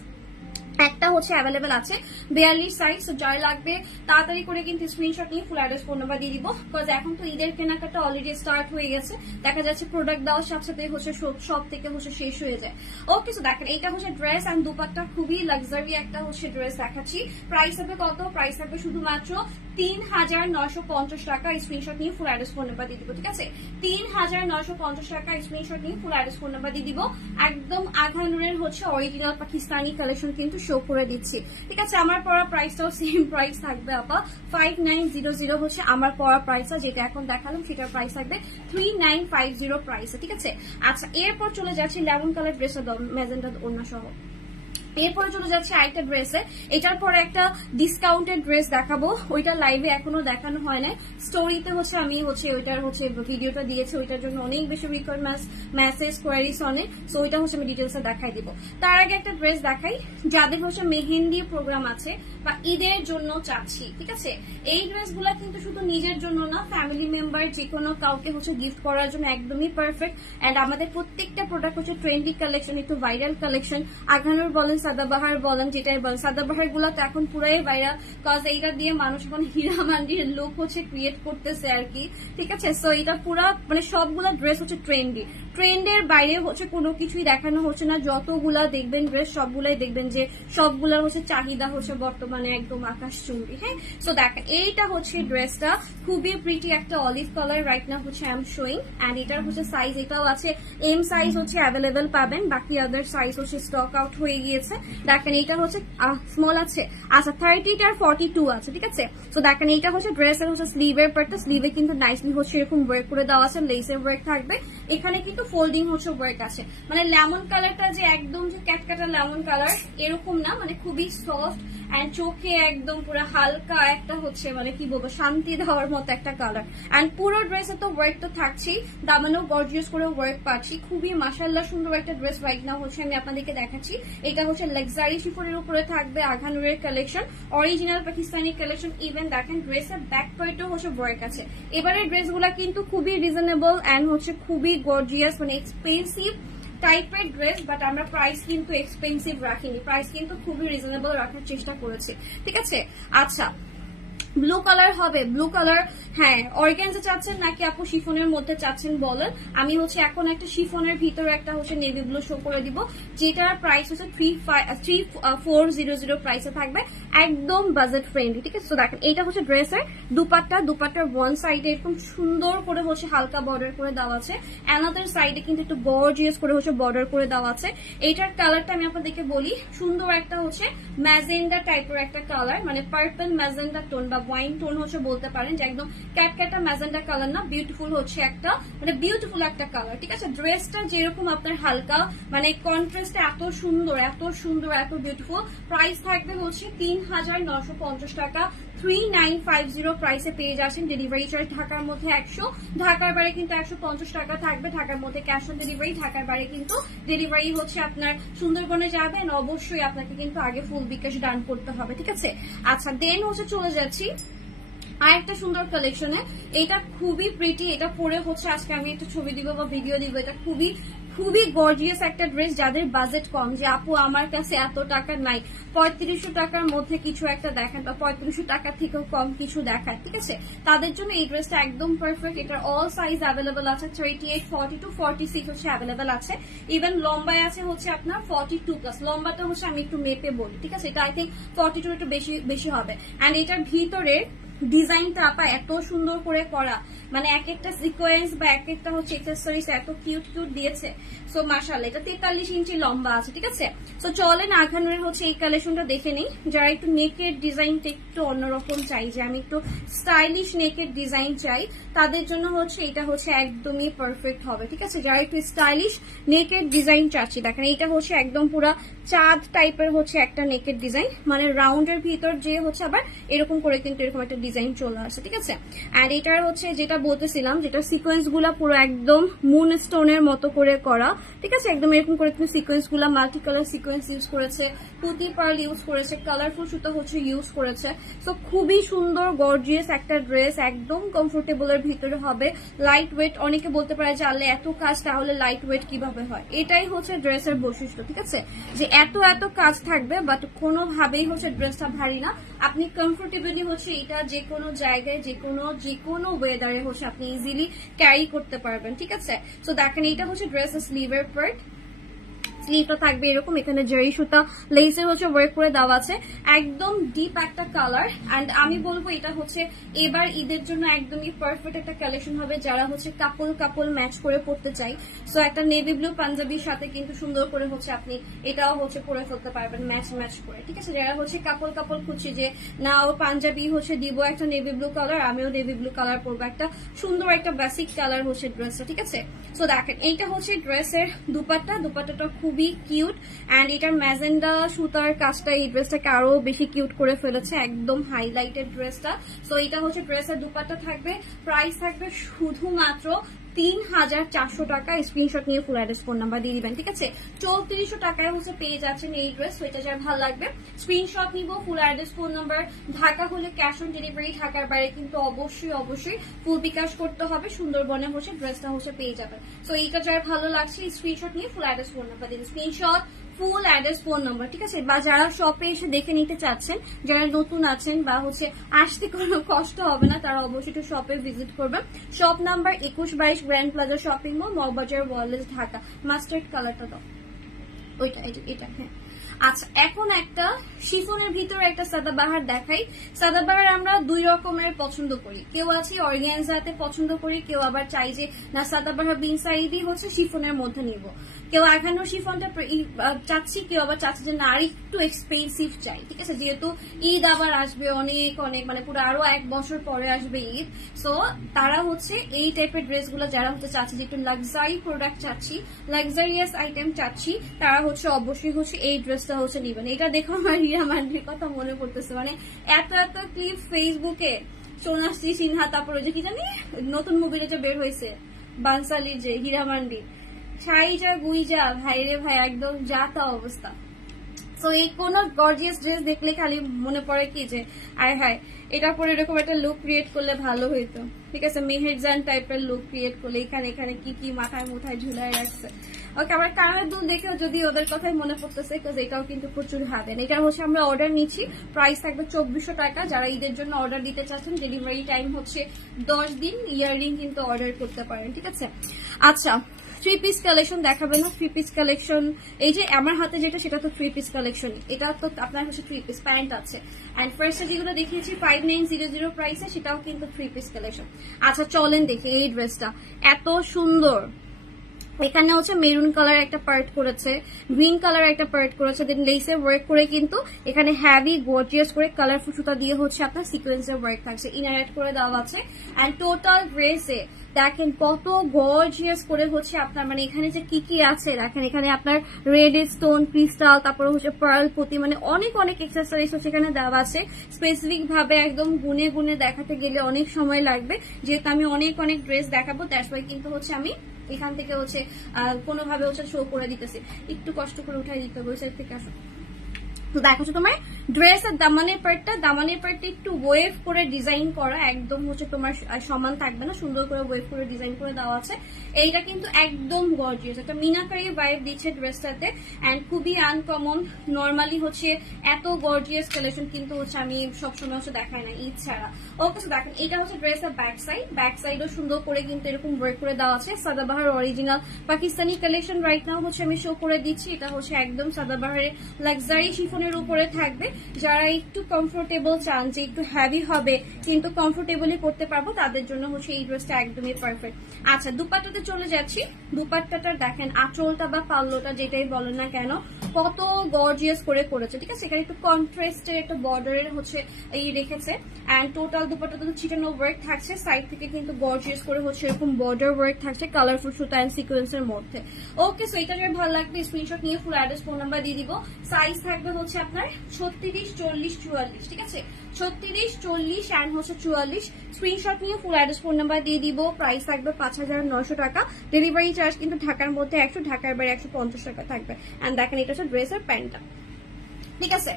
একটা হচ্ছে অ্যাভেলেবেল আছে 42 সাইজ। যার লাগবে তাড়াতাড়ি করে কিন্তু স্ক্রিনশট নিয়ে ফুল অ্যাড্রেস ফোন নাম্বার দিয়ে দিব, বিকজ এখন তো ঈদের কেনাকাটা অলরেডি স্টার্ট হয়ে গেছে, দেখা যাচ্ছে প্রোডাক্ট দেওয়ার সাথে সাথে হচ্ছে সব থেকে হচ্ছে শেষ হয়ে যায়। ওকে, সো দেখেন এটা হচ্ছে ড্রেস অ্যান্ড দুপাট্টা, খুবই লাক্সারি একটা হচ্ছে ড্রেস দেখাচ্ছি। প্রাইস হবে কত? প্রাইস থাকবে শুধুমাত্র ৩,৯৫০ টাকা। স্ক্রিনশট নিয়ে ফুল অ্যাড্রেস ফোন নাম্বার দিয়ে দিব, ঠিক আছে। ৩,৯৫০ টাকা স্ক্রিনশট নিয়ে ফুল অ্যাড্রেস ফোন নাম্বার দিয়ে দিব। একদম আঘানুরের হচ্ছে অরিজিনাল পাকিস্তানি কালেকশন কিন্তু শো করে দিচ্ছি, ঠিক আছে। আমার পড়া প্রাইসটাও সেম প্রাইস থাকবে আপা, 5900 হচ্ছে আমার পড়া প্রাইসটা, যেটা এখন দেখালাম সেটার প্রাইস থাকবে 3950 প্রাইসে, ঠিক আছে। আচ্ছা, এরপর চলে যাচ্ছি লেমন কালার ড্রেসের ম্যাজেন্টা ওড়না সহ। এরপরে চলে যাচ্ছে আরেকটা ড্রেসে, এটার পরে একটা ডিসকাউন্টেড ড্রেস দেখাবো, ওইটা লাইভে এখনো দেখানো হয় না, স্টোরিতে হচ্ছে আমি হচ্ছে ওইটার হচ্ছে ভিডিওটা দিয়েছি, ওইটার জন্য অনেক বেশি রিকোয়ারমেন্টস, মেসেজ, কোয়ারিজ অনেক, সো ওইটা হচ্ছে আমি ডিটেলসে দেখাই দিব। তার আগে একটা ড্রেস দেখাই, যাদের হচ্ছে মেহেন্দি প্রোগ্রাম আছে বা ঈদের জন্য চাচ্ছি, ঠিক আছে। এই ড্রেসগুলা কিন্তু শুধু নিজের জন্য না, ফ্যামিলি মেম্বার যে কোনো কাউকে হচ্ছে গিফট করার জন্য একদমই পারফেক্ট। এন্ড আমাদের প্রত্যেকটা প্রোডাক্ট হচ্ছে ট্রেন্ডি কালেকশন, একটু ভাইরাল কালেকশন। আঘানুর বলেন, সাদাবাহার বলেন, যেটাই বলেন, সাদাবাহার গুলা তো এখন পুরাই ভাইরাল, কজ এইটা দিয়ে মানুষ এখন হীরা মান্ডির লুক হচ্ছে ক্রিয়েট করতেছে আর কি, ঠিক আছে। সো এটা পুরা মানে সবগুলা ড্রেস হচ্ছে ট্রেন্ডি, ট্রেন্ডের বাইরে হচ্ছে কোনো কিছুই দেখানো হচ্ছে না। যতগুলা দেখবেন ড্রেস সবগুলাই দেখবেন যে সবগুলার হচ্ছে চাহিদা হচ্ছে বর্তমানে একদম আকাশচুম্বী। হ্যাঁ, সো দেখেন এইটা হচ্ছে ড্রেসটা, খুবই প্রিটি একটা অলিভ কালার রাইট না হচ্ছে আই এম শোয়িং, এন্ড এটার হচ্ছে সাইজ এটাও আছে এম সাইজ হচ্ছে অ্যাভেলেবেল পাবেন, বাকি আদার সাইজ হচ্ছে স্টক আউট হয়ে গিয়েছে। দেখেন এইটা হচ্ছে স্মল আছে, আচ্ছা 30 আর 42 আছে, ঠিক আছে। তো দেখেন এইটা হচ্ছে ড্রেসের হচ্ছে স্লিভের পার্টটা, স্লিভে কিন্তু নাইসলি হচ্ছে এরকম ওয়ার্ক করে দেওয়া আছে, লেসের ওয়ার্ক থাকবে, এখানে কিন্তু ফোল্ডিং হচ্ছে ওয়ার্ক আছে। মানে লেমন কালারটা যে একদম যে ক্যাটকাটা লেমন কালার এরকম না, মানে খুবই সফট এন্ড চোখে একদম পুরো হালকা একটা হচ্ছে মানে কি বলবো শান্তি দেওয়ার মতো একটা কালার। এন্ড পুরো ড্রেসে তো ওয়ার্ক তো থাকছেই, দামানেও গর্জিয়াস করে ওয়ার্ক পাচ্ছি, খুবই মাশাআল্লাহ সুন্দর একটা ড্রেস রাইট নাও হচ্ছে আমি আপনাদেরকে দেখাচ্ছি। এটা হচ্ছে লাক্সারি শিফনের উপরে থাকবে, আঘানুরের collection, original Pakistani collection. Even দেখেন ড্রেসের ব্যাক পার্টেও হচ্ছে ওয়ার্ক আছে। এবারে ড্রেসগুলা কিন্তু খুবই রিজনেবল এন্ড হচ্ছে খুবই গর্জিয়াস, মানে এক্সপেন্সিভ টাইপের ড্রেস, বাট আমরা প্রাইস কিন্তু এক্সপেন্সিভ রাখিনি, প্রাইস কিন্তু খুবই রিজনেবল রাখার চেষ্টা করেছি, ঠিক আছে। আচ্ছা, ব্লু কালার হবে, ব্লু কালার, হ্যাঁ অর্গানজা চাচ্ছেন নাকি আপু শিফনের মধ্যে চাচ্ছেন বলেন। আমি হচ্ছে এখন একটা শিফনের ভিতরে একটা হচ্ছে নেভি ব্লু শো করে দিব, যেটার প্রাইস হচ্ছে 3400 প্রাইসে থাকবে, একদম বাজেট ফ্রেন্ডলি, ঠিক আছে। তো দেখেন এইটা হচ্ছে ড্রেসের দুপাট্টা, দুপাট্টার ওয়ান সাইডে এরকম সুন্দর করে হচ্ছে হালকা বর্ডার করে দেওয়া আছে, অ্যানাদার সাইডে কিন্তু একটু গর্জিয়াস করে হচ্ছে বর্ডার করে দেওয়া আছে। এইটার কালারটা আমি আপনাদেরকে বলি, সুন্দর একটা হচ্ছে ম্যাজেন্ডা টাইপের একটা কালার, মানে পার্পল ম্যাজেন্ডা টোন বা ওয়াইন টোন হচ্ছে বলতে পারেন, যে একদম ক্যাটক্যাটা ম্যাজেন্ডা কালার না, বিউটিফুল হচ্ছে একটা মানে বিউটিফুল একটা কালার, ঠিক আছে। ড্রেসটা যেরকম আপনার হালকা মানে কন্ট্রাস্টে এত সুন্দর এত সুন্দর এত বিউটিফুল। প্রাইস থাকবে হচ্ছে ৩,৯৫০ টাকা, 3950 প্রাইসে পেয়ে যাচ্ছেন। ডেলিভারি চার্জ ঢাকার মধ্যে 100, ঢাকার বাইরে কিন্তু 150 টাকা থাকবে। ঢাকার মধ্যে ক্যাশ অন ডেলিভারি, ঢাকার বাইরে কিন্তু ডেলিভারি হচ্ছে আপনার সুন্দরবনে যাবেন, অবশ্যই আপনাকে কিন্তু আগে ফুল বিকাশ ডান করতে হবে, ঠিক আছে। আচ্ছা, দেন হচ্ছে চলে যাচ্ছি আরেকটা সুন্দর কালেকশনে, এটা খুবই প্রিটি, এটা পরে হচ্ছে আজকে আমি একটা ছবি দিব বা ভিডিও দিব। এটা খুবই খুবই গর্জিয়াস একটা ড্রেস, যাদের বাজেট কম, যে আপু আমার কাছে এত টাকা নাই, 3500 টাকার মধ্যে কিছু একটা দেখান বা 3500 টাকা থেকেও কম কিছু দেখায়, ঠিক আছে, তাদের জন্য এই ড্রেসটা একদম পারফেক্ট। এটার অল সাইজ অ্যাভেলেবল আছে, 38, 42, 46 হচ্ছে অ্যাভেলেবল আছে। ইভেন লম্বায় আছে হচ্ছে আপনার 42+, লম্বাটা হচ্ছে আমি একটু মেপে বলি, ঠিক আছে, এটা আই থিঙ্ক 42 একটু বেশি হবে। অ্যান্ড এটার ভিতরে ডিজাইনটা আপা এত সুন্দর করে করা, মানে এক একটা সিকোয়েন্স বা এক একটা হচ্ছে এক্সেসরিজ এত কিউট কিউট দিয়েছে। সো মাশাআল্লাহ, এটা 43 ইঞ্চি লম্বা আছে, ঠিক আছে। সো চলেন আরখানের হচ্ছে এই কালেকশনটা দেখে নিই। যারা একটু নেকের ডিজাইনটা একটু অন্যরকম চাই, যে আমি একটু স্টাইলিশ নেকের ডিজাইন চাই, তাদের জন্য হচ্ছে এটা হচ্ছে একদমই পারফেক্ট হবে, ঠিক আছে। যারা একটু স্টাইলিশ নেকের ডিজাইন চাচ্ছি, দেখেন এটা হচ্ছে একদম পুরা চাঁদ টাইপের হচ্ছে একটা নেকের ডিজাইন, মানে রাউন্ডের ভিতর যে হচ্ছে আবার এরকম করে কিন্তু এরকম একটা ডিজাইন চলে আসে, ঠিক আছে। এন্ড এটার হচ্ছে যেটা বলতেছিলাম, যেটা সিকোয়েন্স গুলা পুরো একদম মুন স্টোনের মতো করে করা, ঠিক আছে। একদম এরকম করে কিন্তু সিকোয়েন্স গুলা মাল্টি কালার সিকোয়েন্স ইউজ করেছে, পুঁতি পার্ল ইউজ করেছে, কালারফুল সুতা হচ্ছে ইউজ করেছে। সো খুবই সুন্দর গর্জিয়াস একটা ড্রেস, একদম কমফোর্টেবল এর ভিতরে হবে, লাইট ওয়েট। অনেকে বলতে পারে যে আলে এত কাজ তাহলে লাইট ওয়েট কিভাবে হয়, এটাই হচ্ছে ড্রেসের বৈশিষ্ট্য, ঠিক আছে, যে এত এত কাজ থাকবে বাট কোনোভাবেই হচ্ছে ড্রেসটা ভারী না। আপনি কমফোর্টেবলি হচ্ছে এটা যে কোনো জায়গায় যে কোনো ওয়েদারে হচ্ছে আপনি ইজিলি ক্যারি করতে পারবেন, ঠিক আছে। সো দেখেন এটা হচ্ছে ড্রেসের স্লিভের পার্ট, স্লিভটা থাকবে এরকম, এখানে জরি সুতা লেসের হচ্ছে ওয়ার্ক করে দেওয়া আছে, একদম ডিপ একটা কালার। এন্ড আমি বলবো এটা হচ্ছে এবার ঈদের জন্য একদমই পারফেক্ট একটা কালেকশন হবে, যারা হচ্ছে কাপল ম্যাচ করে পড়তে চাই। সো একটা নেভি ব্লু পাঞ্জাবির সাথে কিন্তু সুন্দর করে হচ্ছে আপনি এটাও হচ্ছে পরে ফেলতে পারবেন ম্যাচ করে, ঠিক আছে। যারা হচ্ছে কাপল খুঁজছি যে না ও পাঞ্জাবি হচ্ছে দিব একটা নেভি ব্লু কালার, আমিও নেভি ব্লু কালার পরবো, একটা সুন্দর একটা বেসিক কালার হচ্ছে ড্রেসটা, ঠিক আছে। সো দেখেন এইটা হচ্ছে ড্রেসের দুপাট্টাটা খুবই কিউট। এন্ড এটার ম্যাজেন্ডা সুতার কাজটা এই ড্রেসটাকে আরো বেশি কিউট করে ফেলেছে, একদম হাইলাইটেড ড্রেসটা। সো এটা হচ্ছে ড্রেসের দুপাট্টা থাকবে, প্রাইস থাকবে শুধুমাত্র 3400 টাকা। স্ক্রিনশট নিয়ে ফুল অ্যাড্রেস ফোন নাম্বার দিয়ে দিবেন, ঠিক আছে। 3400 টাকায় হচ্ছে পেয়ে যাচ্ছেন এই ড্রেস। তো এটা যার ভালো লাগবে স্ক্রিনশট নিব, ফুল অ্যাড্রেস ফোন নাম্বার, ঢাকা হলে ক্যাশ অন ডেলিভারি, ঢাকার বাইরে কিন্তু অবশ্যই ফুল বিকাশ করতে হবে। সুন্দরবনে হচ্ছে ড্রেসটা হচ্ছে পেয়ে যাবেন। তো এইটা যার ভালো লাগছে স্ক্রিনশট নিয়ে ফুল অ্যাড্রেস ফোন নাম্বার দিন, screenshot full address phone number, ঠিক আছে। বা যারা শপে এসে দেখে নিতে চাচ্ছেন, যারা নতুন আছেন বা হচ্ছে আসতে কোনো কষ্ট হবে না, তারা অবশ্যই একটু শপে ভিজিট করবেন। Shop number 2122 grand plaza shopping mall, Moghbazar, wireless, Dhaka. Mustard কালারটা দাও, ওইটা এটা, হ্যাঁ। আচ্ছা, এখন একটা শিফনের ভিতরে একটা সাদাবাহার দেখাই। সাদাবাহার আমরা দুই রকমের পছন্দ করি, কেউ আছে অর্গানজাতে পছন্দ করি, কেউ আবার চাই যে না সাদাবাহার বিন সাইডই হচ্ছে শিফনের মধ্যে নিব, কেউ আগানো শিফনটা চাচ্ছি, কেউ আবার চাচ্ছে যে না আর একটু এক্সপেন্সিভ চাই, ঠিক আছে। যেহেতু ঈদ আবার আসবে অনেক মানে পুরো আরো 1 বছর পরে আসবে ঈদ। সো তারা হচ্ছে এই টাইপের ড্রেসগুলো যারা হচ্ছে চাচ্ছে যে একটু লাক্সারি প্রোডাক্ট চাচ্ছি, লাক্সারিয়াস আইটেম চাচ্ছি, তারা হচ্ছে অবশ্যই হচ্ছে এই ড্রেসটা হচ্ছে নিবেন। এটা দেখো আমার রিয়া মান্ডির কথা মনে পড়তেছে, মানে এত ক্লিপ ফেসবুকে, সোনাশ্রী সিনহা, তারপরে যে কি জানি নতুন মুভিটা যে বের হয়েছে বানসালির, যে হীরা মান্ডি, শাড়িটা গুইজা ভাই রে ভাই, একদম যা তা অবস্থা। সো এই কোন গর্জিয়াস ড্রেস দেখলে খালি মনে পড়ে কি যে আয় হায় এটা পরে এরকম একটা লুক ক্রিয়েট করলে ভালো হইতো, ঠিক আছে। মেহেরজান টাইপের লুক ক্রিয়েট করলে এখানে কি মাথায় ঝুলাই রাখছে। ওকে, আমার কানের দুল দেখেও যদি ওদের কথাই মনে পড়তেছে, এটাও কিন্তু প্রচুর হাতেন। এটা হচ্ছে আমরা অর্ডার নিচ্ছি, প্রাইস থাকবে 2400 টাকা। যারা ঈদের জন্য অর্ডার দিতে চাচ্ছেন, ডেলিভারি টাইম হচ্ছে 10 দিন। ইয়াররিং কিন্তু অর্ডার করতে পারেন, ঠিক আছে। আচ্ছা, 3 পিস কালেকশন দেখাবে না? 3 পিস কালেকশন, এই যে আমার হাতে যেটা সেটা তো 3 পিস কালেকশন, এটা তো আপনার হচ্ছে 3 পিস প্যান্ট আছে। এন্ড ফার্স্টে যেগুলো দেখিয়েছি 5900 প্রাইসে, সেটাও কিন্তু 3 পিস কালেকশন। আচ্ছা চলেন দেখি এই ড্রেসটা, এত সুন্দর। এখানে হচ্ছে মেরুন কালার একটা পার্ট করেছে, গ্রিন কালার একটা পার্ট করেছে, দেন লেসের ওয়ার্ক করে কিন্তু এখানে হ্যাভি গর্জিয়াস করে কালারফুল সুতা দিয়ে হচ্ছে আপনার সিকোয়েন্সের ওয়ার্ক থাকছে, ইনার অ্যাড করে দেওয়া আছে। এন্ড টোটাল ড্রেসে দেখেন কত গর্জিয়াস করে হচ্ছে আপনার, মানে এখানে যে কি আছে দেখেন, এখানে আপনার রেড স্টোন, ক্রিস্টাল, তারপরে হচ্ছে পার্ল পুঁতি, মানে অনেক এক্সেসরিজ হচ্ছে এখানে দেওয়া আছে। স্পেসিফিক ভাবে একদম গুনে দেখাতে গেলে অনেক সময় লাগবে, যেহেতু আমি অনেক ড্রেস দেখাবো, দ্যাটস ওয়াই কিন্তু হচ্ছে আমি এখান থেকে হচ্ছে কোনোভাবে হচ্ছে শো করে দিতেছি। একটু কষ্ট করে উঠাই দিতে হবে, ওই সাইড থেকে আসো। তো দেখো তোমার ড্রেসের দামানের পার্টটা একটু ওয়েভ করে ডিজাইন করা, একদম হচ্ছে তোমার সমান থাকবে না, সুন্দর করে ওয়েভ করে ডিজাইন করে দেওয়া আছে। এইটা কিন্তু একদম গর্জিয়াস, একটা মিনাকারি ভাইব দিচ্ছে ড্রেসটাতে। এন্ড খুবই আনকমন, নর্মালি হচ্ছে এত গর্জিয়াস কালেকশন কিন্তু হচ্ছে আমি সবসময় হচ্ছে দেখাই না ঈদ ছাড়া। ওকে, দেখেন এটা হচ্ছে ড্রেসের ব্যাক সাইডও সুন্দর করে কিন্তু এরকম ওয়ার্ক করে দেওয়া আছে। Sadabahar original Pakistani collection right now হচ্ছে আমি শো করে দিচ্ছি। এটা হচ্ছে একদম সাদাবাহারের লাক্সারি শিফন চিফনের উপরে থাকবে। যারা একটু কমফোর্টেবল চান যে একটু হ্যাভি হবে কিন্তু কমফোর্টেবলি করতে পারবো তাদের জন্য হচ্ছে এই ড্রেসটা একদমই পারফেক্ট। আচ্ছা দুপাট্টাতে চলে যাচ্ছি। দুপাট্টাটার দেখেন আঁচলটা বা পাল্লোটা যেটাই বলেন না কেন কত গর্জিয়াস করে করেছে, ঠিক আছে। এখানে একটু কন্ট্রাস্টের একটা বর্ডারের হচ্ছে এই রেখেছে অ্যান্ড টোটাল দুপাট্টাতে তো ছিটানো ওয়ার্ক থাকছে, সাইড থেকে কিন্তু গর্জিয়াস করে হচ্ছে এরকম বর্ডার ওয়ার্ক থাকছে কালারফুল সুতা অ্যান্ড সিকোয়েন্সের মধ্যে। ওকে, সো এটা যদি ভালো লাগবে স্ক্রিনশট নিয়ে ফুল অ্যাড্রেস ফোন নাম্বার দিয়ে দিব। সাইজ থাকবে হচ্ছে আপনার 36, 40, 44, ঠিক আছে। 36, 40 অ্যান্ড হচ্ছে 44। স্ক্রিনশট নিয়ে ফুল অ্যাড্রেস ফোন নাম্বার দিয়ে দিব। প্রাইস থাকবে 5,900 টাকা। ডেলিভারি চার্জ কিন্তু ঢাকার মধ্যে 100, ঢাকার বাইরে 150 টাকা থাকবে। অ্যান্ড দেখেন এটা হচ্ছে ড্রেসের প্যান্টটা, ঠিক আছে।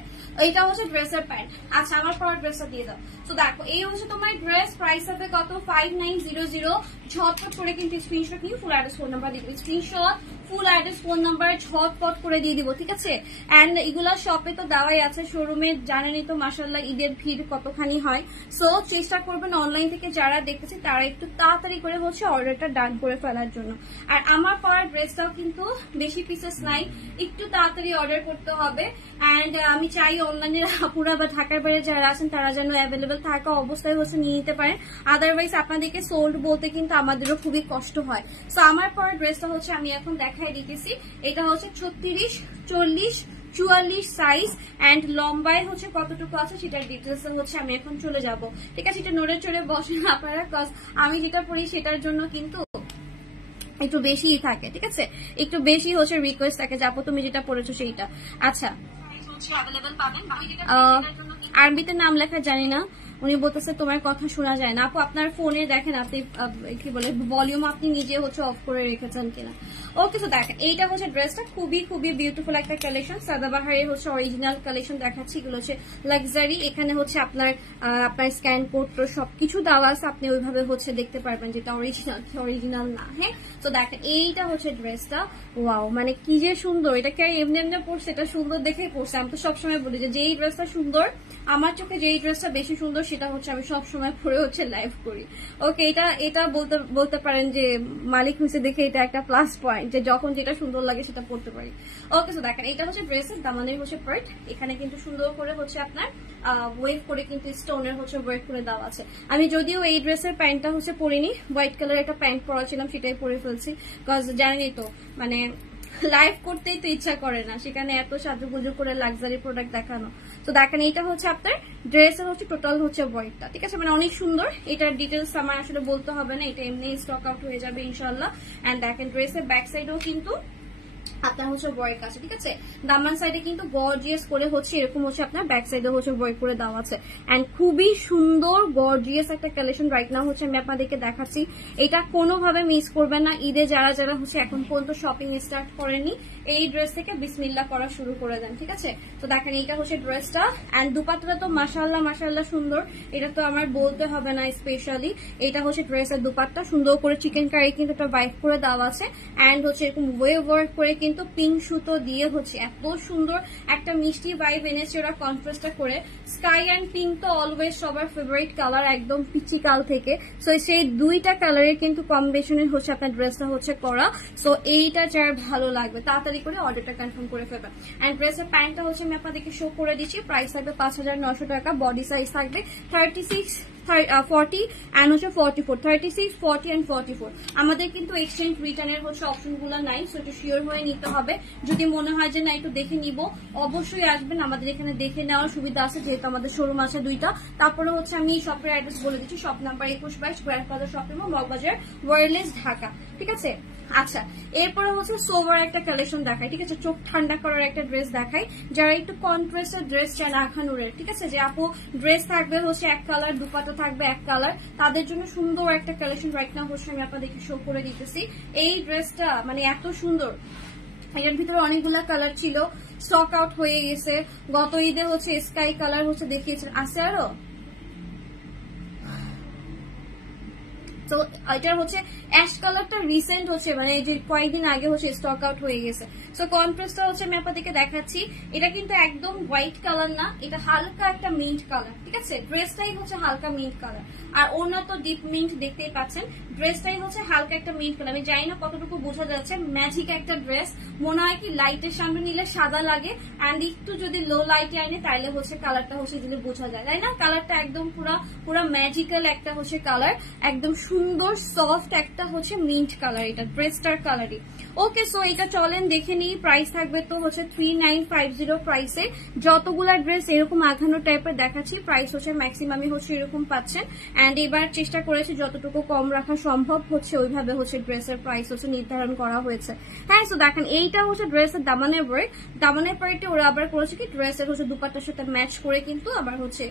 এইটা হচ্ছে ড্রেসের প্যান্ট। আচ্ছা আমার পর ড্রেসটা দিয়ে দাও। তো দেখো এই হচ্ছে তোমার ড্রেস, প্রাইস হবে কত 5900। ঝটপট করে কিন্তু স্ক্রিনশট নিয়ে ফুল অ্যাড্রেস ফোন নাম্বার দিয়ে দিবে। Screenshot full address phone number ঝটপট করে দিয়ে দিব, ঠিক আছে। অ্যান্ড এগুলা শপে তো দেওয়াই আছে, শোরুমে জানেনই তো মাশাআল্লাহ ঈদের ভিড় কতখানি হয়। সো চেষ্টা করবেন অনলাইন থেকে যারা দেখতেছি তারা একটু তাড়াতাড়ি করে হচ্ছে অর্ডারটা ডান করে ফেলার জন্য। আর আমার পরার ড্রেসটাও কিন্তু বেশি পিসেস নাই, একটু তাড়াতাড়ি অর্ডার করতে হবে। অ্যান্ড আমি চাই অনলাইনের আপুরা বা ঢাকার বাইরে যারা আছেন তারা যেন অ্যাভেলেবেল থাকা অবস্থায় হচ্ছে নিয়ে নিতে পারেন। আদারওয়াইজ আপনাদেরকে সোল্ড বলতে কিন্তু আমাদেরও খুবই কষ্ট হয়। সো আমার পরার ড্রেসটা হচ্ছে আমি এখন দেখাই দিতেছি। এটা হচ্ছে 36, 40, 44 সাইজ অ্যান্ড লম্বায় হচ্ছে কতটুকু আছে সেটার ডিটেলস হচ্ছে আমি এখন চলে যাব, ঠিক আছে। এটা নড়ে চড়ে বসেন আপনারা, কজ আমি যেটা পড়ি সেটার জন্য কিন্তু একটু বেশিই থাকে, ঠিক আছে। একটু বেশি হচ্ছে রিকোয়েস্ট থাকে যে আপু তুমি যেটা পড়েছো সেইটা। আচ্ছা আরবিতে নাম লেখা জানি না, উনি বলতেছে তোমার কথা শোনা যায় না। আপু আপনার ফোনে দেখেন আপনি কি বলে ভলিউম আপনি নিজে হচ্ছে অফ করে রেখেছেন কিনা। ওকে, তো দেখেন এইটা হচ্ছে ড্রেসটা খুবই খুবই বিউটিফুল একটা কালেকশন। সাদাবাহারের হচ্ছে অরিজিনাল কালেকশন দেখাচ্ছি, এগুলো হচ্ছে লাক্সারি। এখানে হচ্ছে আপনার স্ক্যান কোড সবকিছু দেওয়া আছে, আপনি ওইভাবে হচ্ছে দেখতে পারবেন যেটা অরিজিনাল কি অরিজিনাল না। হ্যাঁ, তো দেখেন এইটা হচ্ছে ড্রেসটা। ওয়াও, মানে কি যে সুন্দর। এটা কি এমনি এমনি পড়ছে, এটা সুন্দর দেখেই পড়ছে। আমি তো সবসময় বলি যে যেই ড্রেসটা সুন্দর, আমার চোখে যেই ড্রেসটা বেশি সুন্দর সেটা হচ্ছে আমি সবসময় পরে হচ্ছে লাইভ করি। ওকে, এটা বলতে পারেন যে মালিক হয়েছে দেখে এটা একটা প্লাস পয়েন্ট যে যখন যেটা সুন্দর লাগে সেটা পড়তে পারি। ওকে, তো দেখেন এটা হচ্ছে ড্রেসের দামানের হচ্ছে পার্ট। এখানে কিন্তু সুন্দর করে হচ্ছে আপনার ওয়েভ করে কিন্তু স্টোনের হচ্ছে ওয়ার্ক করে দেওয়া আছে। আমি যদিও এই ড্রেসের প্যান্টটা হচ্ছে পরিনি, হোয়াইট কালার একটা প্যান্ট পরা ছিলাম সেটাই পরে ফেলছি, কজ জানেনই তো মানে লাইভ করতেই তো ইচ্ছা করে না, সেখানে এত সাজুগুজু করে লাক্সারি প্রোডাক্ট দেখানো। তো দেখেন এইটা হচ্ছে আপনার ড্রেসের হচ্ছে টোটাল হচ্ছে ওয়ার্কটা, ঠিক আছে। মানে অনেক সুন্দর। এটার ডিটেলস আমার আসলে বলতে হবে না, এটা এমনি স্টক আউট হয়ে যাবে ইনশাল্লাহ। এন্ড দেখেন ড্রেসের ব্যাক সাইডেও কিন্তু আপনার হচ্ছে ওয়ার্ক আছে, ঠিক আছে। দামান সাইডে কিন্তু গর্জিয়াস করে হচ্ছে এরকম হচ্ছে আপনার ব্যাক সাইডে হচ্ছে ওয়ার্ক করে দেওয়া আছে। এন্ড খুবই সুন্দর গর্জিয়াস একটা কালেকশন রাইট নাও হচ্ছে আমি আপনাদেরকে দেখাচ্ছি। এটা কোনোভাবে মিস করবেন না। ঈদে যারা যারা হচ্ছে এখন পর্যন্ত শপিং স্টার্ট করেনি এই ড্রেস থেকে বিসমিল্লাহ করা শুরু করে দেন, ঠিক আছে। তো দেখেন এইটা হচ্ছে ড্রেসটা। এন্ড দুপাট্টাটা তো মাশাআল্লাহ মাশাআল্লাহ সুন্দর, এটা তো আমার বলতে হবে না স্পেশালি। এটা হচ্ছে ড্রেসের দুপাট্টা, সুন্দর করে চিকেন কারি কিন্তু একটা বাইক করে দেওয়া আছে। এন্ড হচ্ছে এরকম ওয়েভ ওয়ার্ক করে কিন্তু পিঙ্ক সুতো দিয়ে হচ্ছে এত সুন্দর একটা মিষ্টি ভাইব এনেছে ওরা কন্ট্রাস্টটা করে। স্কাই অ্যান্ড পিঙ্ক তো অলওয়েজ সবার ফেভারিট কালার একদম পিচি কাল থেকে। সো সেই দুইটা কালারের কিন্তু কম্বিনেশনের হচ্ছে আপনার ড্রেসটা হচ্ছে করা। সো এইটা যার ভালো লাগবে তাড়াতাড়ি করে অর্ডারটা কনফার্ম করে ফেলবেন। এন্ড ড্রেসের প্যান্টটা হচ্ছে আমি আপনাদেরকে শো করে দিচ্ছি। প্রাইস থাকবে 5,900 টাকা। বডি সাইজ থাকবে 36, 40 and হচ্ছে 44, 36, 40 and 44। আমাদের কিন্তু এক্সচেঞ্জ রিটার্নের হচ্ছে অপশন গুলো নাই, সো একটু শিওর হয়ে নিতে হবে। যদি মনে হয় যে না একটু দেখে নিব, অবশ্যই আসবেন। আমাদের এখানে দেখে নেওয়ার সুবিধা আছে যেহেতু আমাদের শোরুম আছে দুইটা। তারপরে হচ্ছে আমি শপের অ্যাড্রেস বলে দিচ্ছি। Shop number 21/22 grandfather shopping mall, Moghbazar, wireless, Dhaka, ঠিক আছে। আচ্ছা এরপরে হচ্ছে সোভার একটা কালেকশন দেখাই, ঠিক আছে। চোখ ঠান্ডা করার একটা ড্রেস দেখাই। যারা একটু কন্ট্রাস্টের ড্রেস চান আখানুরের, ঠিক আছে, যে আপু ড্রেস থাকবে হচ্ছে এক কালার, দুপাটা থাকবে এক কালার, তাদের জন্য সুন্দর একটা কালেকশন রাইট নাও হচ্ছে আমি আপনাদেরকে শো করে দিতেছি। এই ড্রেসটা মানে এত সুন্দর, এটার ভিতরে অনেকগুলা কালার ছিল, স্টক আউট হয়ে গেছে। গত ঈদে হচ্ছে স্কাই কালার হচ্ছে দেখিয়েছেন, আছে আরো। তো এটার হচ্ছে অ্যাশ কালারটা রিসেন্ট হচ্ছে মানে এই যে কয়েকদিন আগে হচ্ছে স্টক আউট হয়ে গেছে। সো কন্ট্রাস্টটা হচ্ছে আমি আপনাদেরকে দেখাচ্ছি। এটা কিন্তু একদম হোয়াইট কালার না, এটা হালকা একটা মিন্ট কালার, ঠিক ঠিক আছে। ড্রেসটাই হচ্ছে হালকা মিন্ট কালার, আর ওনা তো ডিপ মিন্ট দেখতেই পাচ্ছেন। ড্রেসটাই হচ্ছে হালকা একটা মিন্ট কালার, আমি জানি না কতটুকু বোঝা যাচ্ছে। ম্যাজিক একটা ড্রেস, মনে হয় কি লাইটের সামনে নিলে সাদা লাগে, অ্যান্ড একটু যদি লো লাইটে আনে তাহলে হচ্ছে কালারটা হচ্ছে দিলে বোঝা যায়, তাই না? কালারটা একদম পুরা ম্যাজিক্যাল একটা হচ্ছে কালার, একদম সুন্দর সফট একটা হচ্ছে মিন্ট কালার, এটা ড্রেসটার কালারই। ওকে, সো এটা চলেন দেখে নিই। প্রাইস থাকবে তো হচ্ছে 3950 প্রাইসে। যতগুলা ড্রেস এরকম আঘানো টাইপের দেখাচ্ছি, প্রাইস হচ্ছে ম্যাক্সিমামই হচ্ছে এরকম পাচ্ছেন। অ্যান্ড এবার চেষ্টা করেছি যতটুকু কম রাখা সম্ভব হচ্ছে ওইভাবে হচ্ছে ড্রেসের প্রাইস হচ্ছে নির্ধারণ করা হয়েছে। হ্যাঁ, সো দেখেন এইটা হচ্ছে ড্রেসের দামানের ওয়ার্ক। দামানের পার্টে ওরা আবার করেছে কি ড্রেসের হচ্ছে দুপাট্টার সাথে ম্যাচ করে কিন্তু আবার হচ্ছে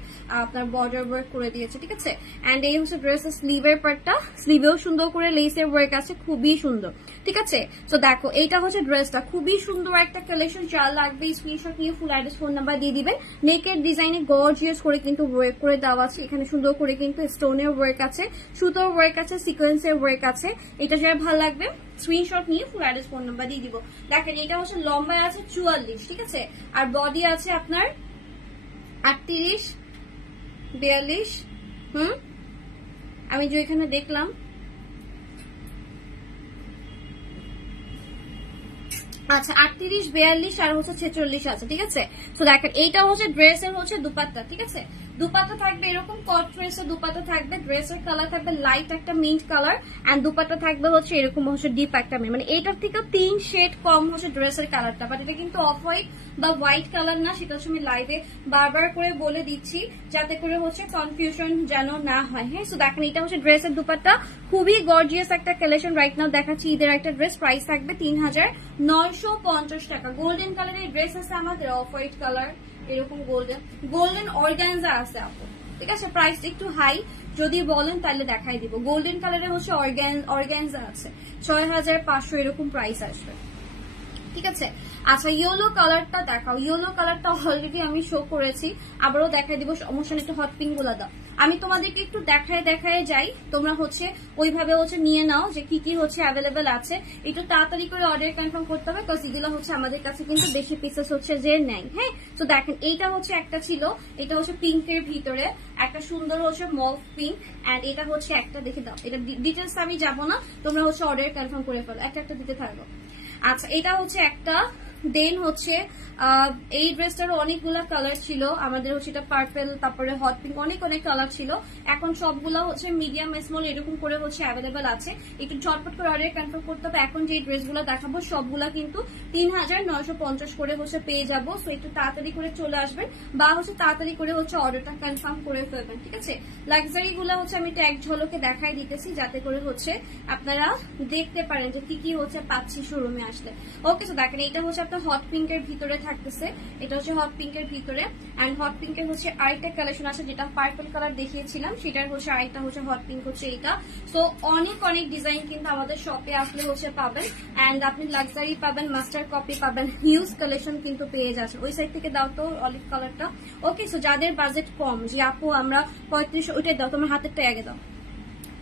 আপনার বর্ডার ওয়ার্ক করে দিয়েছে, ঠিক আছে। অ্যান্ড এই হচ্ছে ড্রেসের স্লিভের পার্টটা, স্লিভেও সুন্দর করে লেসের ওয়ার্ক আছে, খুবই সুন্দর, ঠিক আছে। তো দেখো এইটা হচ্ছে ড্রেসটা, খুবই সুন্দর একটা কালেকশন। যা লাগবে স্ক্রিনশট নিয়ে ফুল অ্যাড্রেস ফোন নাম্বার দিয়ে দিবেন। নেকের ডিজাইনে গর্জিয়াস করে কিন্তু ওয়ার্ক করে দেওয়া আছে, এখানে সুন্দর করে কিন্তু স্টোনের ওয়ার্ক আছে, সুতোর ওয়ার্ক আছে, সিকোয়েন্সের ওয়ার্ক আছে। এটা যারা ভালো লাগবে স্ক্রিনশট নিয়ে ফুল অ্যাড্রেস ফোন নাম্বার দিয়ে দিব। দেখেন এটা হচ্ছে লম্বায় আছে 44, ঠিক আছে, আর বডি আছে আপনার 38 42। আমি যে এখানে দেখলাম আচ্ছা 38 42 আর হচ্ছে 46 আছে, ঠিক আছে। তো দেখেন এইটা হচ্ছে ড্রেসের হচ্ছে দুপাট্টা, ঠিক আছে। দুপাট্টা থাকবে এরকম কট ড্রেসের দুপাট্টা থাকবে, ড্রেসের কালার থাকবে লাইট একটা মিন্ট কালার, এন্ড দুপাট্টা থাকবে হচ্ছে এরকম হচ্ছে ডিপ একটা মিন্ট, মানে এইটার থেকে 3 শেড কম হচ্ছে ড্রেসের কালারটা। বাট এটা কিন্তু অফ হোয়াইট বা হোয়াইট কালার না, সেটা হচ্ছে আমি লাইভে বারবার করে বলে দিচ্ছি যাতে করে হচ্ছে কনফিউশন যেন না হয়। হ্যাঁ, সো দেখেন এটা হচ্ছে ড্রেসের দুপাট্টা, খুবই গর্জিয়াস একটা কালেকশন। রাইট নাও দেখাচ্ছি ঈদের একটা ড্রেস, প্রাইস থাকবে 3950 টাকা। গোল্ডেন কালারের ড্রেস আছে আমাদের, অফ হোয়াইট কালার এরকম গোল্ডেন অর্গানজা আছে আপু, ঠিক আছে। প্রাইস একটু হাই, যদি বলেন তাহলে দেখাই দিব। গোল্ডেন কালারের হচ্ছে অর্গানজা আছে, 6500 এরকম প্রাইস আসবে, ঠিক আছে। আচ্ছা ইয়েলো কালারটা দেখাও। ইয়েলো কালারটা অলরেডি আমি শো করেছি, আবারও দেখাই দিব, সমস্যা একটু হট পিঙ্ক গুলা দাও। আমি তোমাদেরকে একটু দেখায় যাই, তোমরা হচ্ছে ওইভাবে হচ্ছে নিয়ে নাও যে কি কি হচ্ছে অ্যাভেলেবেল আছে। একটু তাড়াতাড়ি করে অর্ডার কনফার্ম করতে হবে, কারণ এগুলো হচ্ছে আমাদের কাছে কিন্তু বেশি পিসেস হচ্ছে যে নেই। হ্যাঁ, তো দেখেন এইটা হচ্ছে একটা ছিল, এটা হচ্ছে পিঙ্কের ভিতরে একটা সুন্দর হচ্ছে মভ পিঙ্ক, এন্ড এটা হচ্ছে একটা দেখে দাও। এটা ডিটেলস আমি যাবো না, তোমরা হচ্ছে অর্ডার কনফার্ম করে ফেলো, একটা একটা দিতে থাকবো। আচ্ছা এটা হচ্ছে একটা, দেন হচ্ছে এই ড্রেসটারও অনেকগুলা কালার ছিল আমাদের, হচ্ছে এটা পার্পল, তারপরে হট পিঙ্ক, অনেক কালার ছিল। এখন সবগুলা হচ্ছে মিডিয়াম স্মল এরকম করে হচ্ছে অ্যাভেলেবেল আছে, একটু ঝটপট করে অর্ডার কনফার্ম করতে হবে। এখন যে ড্রেসগুলো দেখাবো সবগুলা কিন্তু 3950 করে হচ্ছে পেয়ে যাবো। সো একটু তাড়াতাড়ি করে চলে আসবেন, বা হচ্ছে তাড়াতাড়ি করে হচ্ছে অর্ডারটা কনফার্ম করে ফেলবেন, ঠিক আছে। লাক্সারি গুলা হচ্ছে আমি ট্যাগ ঝলকে দেখাই দিতেছি, যাতে করে হচ্ছে আপনারা দেখতে পারেন যে কি কি হচ্ছে পাচ্ছি শোরুমে আসলে। ওকে, তো দেখেন এটা হচ্ছে আপনার হট পিঙ্কের ভিতরে থাকতেছে, এটা হচ্ছে হট পিঙ্কের ভিতরে, এন্ড হট পিঙ্কের হচ্ছে আরেকটা কালেকশন আছে যেটা পার্পল কালার দেখিয়েছিলাম, সেটার হচ্ছে আরেকটা হচ্ছে হট পিঙ্ক হচ্ছে এইটা। সো অনেক ডিজাইন কিন্তু আমাদের শপে আসলে হচ্ছে পাবেন, এন্ড আপনি লাক্সারি পাবেন, মাস্টার কপি পাবেন, হিউজ কালেকশন কিন্তু পেয়ে যাচ্ছেন। ওই সাইড থেকে দাও তো অলিভ কালারটা। ওকে, সো যাদের বাজেট কম, যে আপু আমরা 3500, ওইটাই দাও, তোমার হাতেরটা আগে দাও,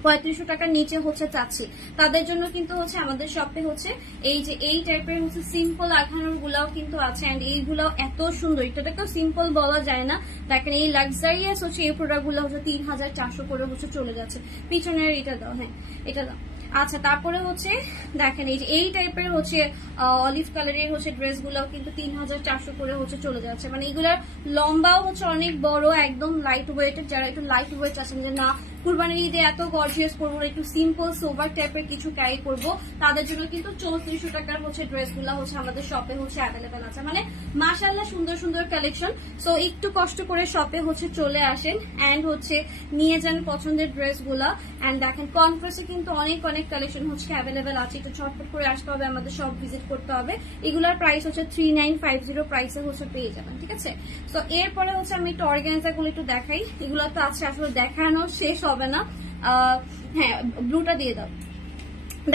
3500 টাকার নিচে হচ্ছে চাচ্ছি, তাদের জন্য কিন্তু হচ্ছে আমাদের শপে হচ্ছে এই যে এই টাইপের হচ্ছে সিম্পল আঘানোর গুলাও কিন্তু আছে, এন্ড এইগুলাও এত সুন্দর, এটাকেও সিম্পল বলা যায় না। দেখেন এই লাক্সারিয়াস হচ্ছে এই প্রোডাক্ট গুলো হচ্ছে 3400 করে হচ্ছে চলে যাচ্ছে। পিছনের এটা দাও, হ্যাঁ এটা দাও। আচ্ছা তারপরে হচ্ছে দেখেন এই যে এই টাইপের হচ্ছে অলিভ কালারের হচ্ছে ড্রেস গুলাও কিন্তু 3400 করে হচ্ছে চলে যাচ্ছে। মানে এগুলার লম্বাও হচ্ছে অনেক বড়, একদম লাইট ওয়েটের। যারা একটু লাইট ওয়েট আছেন যে না কুরবানির ঈদে এত গর্জিয়াস করবো না, একটু সিম্পল সোভার টাইপের কিছু ক্যারি করবো, তাদের জন্য কিন্তু 3400 টাকার হচ্ছে ড্রেস গুলা হচ্ছে আমাদের শপে হচ্ছে অ্যাভেলেবেল আছে। মানে মাশাআল্লাহ সুন্দর কালেকশন। সো একটু কষ্ট করে শপে হচ্ছে চলে আসেন, এন্ড হচ্ছে নিয়ে যান পছন্দের ড্রেস গুলা। এন্ড দেখেন কনফ্রেসে কিন্তু অনেক কালেকশন হচ্ছে অ্যাভেলেবেল আছে, একটু ঝটপট করে আসতে হবে, আমাদের সব ভিজিট করতে হবে। এগুলার প্রাইস হচ্ছে 3950 প্রাইসে হচ্ছে পেয়ে যাবেন, ঠিক আছে। তো এরপরে হচ্ছে আমি একটু অর্গানজা গুলো একটু দেখাই, এগুলো তো আছে আসলে দেখানো শেষ হবে না। হ্যাঁ ব্লুটা দিয়ে দাও,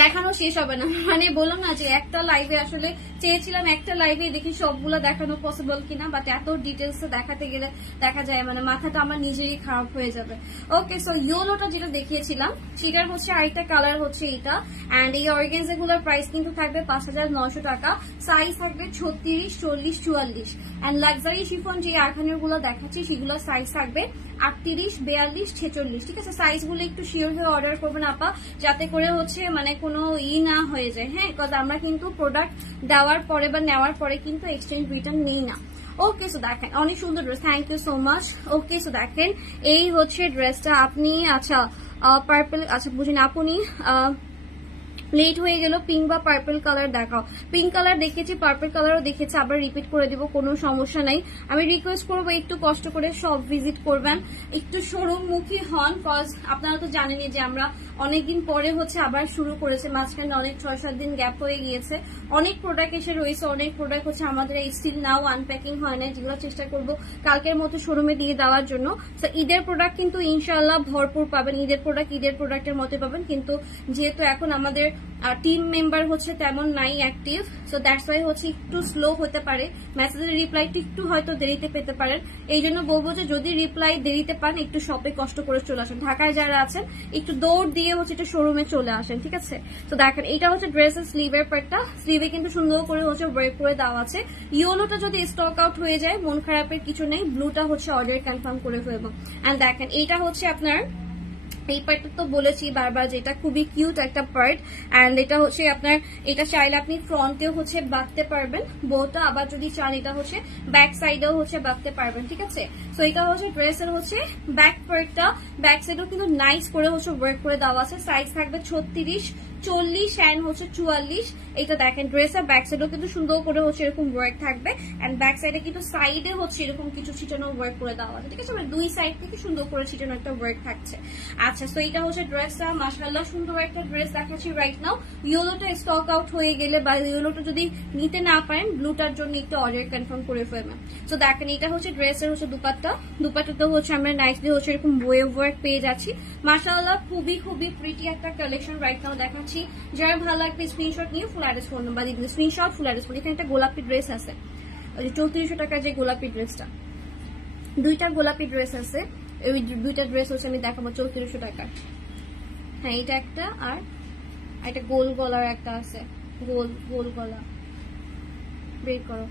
দেখানো শেষ হবে না। মানে বললাম না যে একটা লাইভে আসলে চেয়েছিলাম একটা লাইভে দেখি সবগুলো দেখানো পসিবল কিনা, বাট এত ডিটেলস দেখাতে গেলে দেখা যায় মানে মাথাটা আমার নিজেরই খারাপ হয়ে যাবে। ওকে, সো ইয়েলোটা যেটা দেখিয়েছিলাম সেটার হচ্ছে আরেকটা কালার হচ্ছে এটা, এন্ড এই অর্গানজা গুলোর প্রাইস কিন্তু থাকবে 5900 টাকা। সাইজ থাকবে 36, 40, 44, এন্ড লাক্সারি শিফন যে আরখানের গুলো দেখাচ্ছি সেগুলো সাইজ থাকবে 38, 42, 46, ঠিক আছে? সাইজগুলো একটু শিওর হয়ে অর্ডার করবেন আপা, যাতে করে হচ্ছে মানে কোনো না হয়ে যায়, হ্যাঁ? বিকজ আমরা কিন্তু প্রোডাক্ট দেওয়ার পরে বা নেওয়ার পরে কিন্তু এক্সচেঞ্জ রিটার্ন নেই না। ওকে, সো দেখেন অনেক সুন্দর dress, thank you so much. Okay, so দেখেন এই হচ্ছে ড্রেসটা। আপনি আচ্ছা পার্পল, আচ্ছা বুঝিনি, আপনি লেট হয়ে গেল, পিঙ্ক বা পার্পল কালার দেখাও। পিঙ্ক কালার দেখেছি, পার্পল কালারও দেখেছি, আবার রিপিট করে দিব, কোনো সমস্যা নাই। আমি রিকোয়েস্ট করবো একটু কষ্ট করে সব ভিজিট করবেন, একটু শোরুম মুখী হন, কজ আপনারা তো জানেনই যে আমরা অনেকদিন পরে হচ্ছে আবার শুরু করেছে, মাঝখানে অনেক 6-7 দিন গ্যাপ হয়ে গিয়েছে, অনেক প্রোডাক্ট এসে রয়েছে, অনেক প্রোডাক্ট হচ্ছে আমাদের স্টিল নাও আনপ্যাকিং হয় না, যেগুলো চেষ্টা করবো কালকের মতো শোরুমে দিয়ে দেওয়ার জন্য। তো ঈদের প্রোডাক্ট কিন্তু ইনশাআল্লাহ ভরপুর পাবেন, ঈদের প্রোডাক্টের মতো পাবেন, কিন্তু যেহেতু এখন আমাদের টিম মেম্বার হচ্ছে তেমন নাই অ্যাক্টিভ, সো দ্যাটস ওয়াই হচ্ছে একটু স্লো হতে পারে, মেসেজের রিপ্লাইটা একটু হয়তো দেরিতে পেতে পারেন। এই জন্য বলবো যে যদি রিপ্লাই দেরিতে পান একটু শপে কষ্ট করে চলে আসেন, ঢাকায় যারা আছেন একটু দৌড় দিয়ে হচ্ছে এটা শোরুমে চলে আসেন, ঠিক আছে? তো দেখেন এটা হচ্ছে ড্রেসের স্লিভের পার্টটা, স্লিভে কিন্তু সুন্দর করে হচ্ছে ওয়ার্ক করে দেওয়া আছে। ইয়েলোটা যদি স্টক আউট হয়ে যায় মন খারাপের কিছু নেই, ব্লুটা হচ্ছে অর্ডার কনফার্ম করে ফেলবো। এন্ড দেখেন এইটা হচ্ছে আপনার, এই পার্টটা তো বলেছি বারবার যে এটা খুবই কিউট একটা পার্ট, এন্ড এটা হচ্ছে আপনার, এটা চাইলে আপনি ফ্রন্টেও হচ্ছে বাঁধতে পারবেন বউটা, আবার যদি চান এটা হচ্ছে ব্যাক সাইডেও হচ্ছে বাঁধতে পারবেন, ঠিক আছে? সো এটা হচ্ছে ড্রেসের হচ্ছে ব্যাক পার্টটা, ব্যাক সাইডেও কিন্তু নাইস করে হচ্ছে ওয়ার্ক করে দেওয়া আছে। সাইজ থাকবে 36, 40 এন্ড হচ্ছে 44। এটা দেখেন ড্রেসের ব্যাক সাইডেও কিন্তু সুন্দর করে হচ্ছে এরকম ওয়ার্ক থাকবে, এন্ড ব্যাক সাইডে কিন্তু সাইডে হচ্ছে এরকম কিছু ছিটানো ওয়ার্ক করে দেওয়া আছে, ঠিক আছে? মানে দুই সাইড থেকে সুন্দর করে ছিটানো একটা ওয়ার্ক থাকছে। আচ্ছা, সো এটা হচ্ছে ড্রেসটা, মাশাআল্লাহ সুন্দর একটা ড্রেস দেখাচ্ছি রাইট নাও। ইয়েলোটা স্টক আউট হয়ে গেলে বা ইয়েলোটা যদি নিতে না পারেন ব্লুটার জন্য একটু অর্ডার কনফার্ম করে ফেলবেন। সো দেখেন এটা হচ্ছে ড্রেসের হচ্ছে দুপাট্টাতেও হচ্ছে আমরা নাইসলি হচ্ছে এরকম ওয়েভ ওয়ার্ক পেয়ে যাচ্ছি। মাশাআল্লাহ খুবই খুবই প্রিটি একটা কালেকশন রাইট নাও দেখাচ্ছি। যারা ভালো লাগবে স্ক্রিনশট নিয়ে ফুল অ্যাড্রেস ফোন নাম্বার দিয়ে দিন, স্ক্রিনশট ফুল অ্যাড্রেস ফোন। এখানে একটা গোলাপি ড্রেস আছে, ওই যে 3400 টাকার যে গোলাপি ড্রেসটা, দুইটা গোলাপি ড্রেস আছে, ওই দুইটা ড্রেস হচ্ছে আমি দেখাবো 3400 টাকার। হ্যাঁ এটা একটা, আর একটা গোল গলার একটা আছে, গোল গলা, বের করো।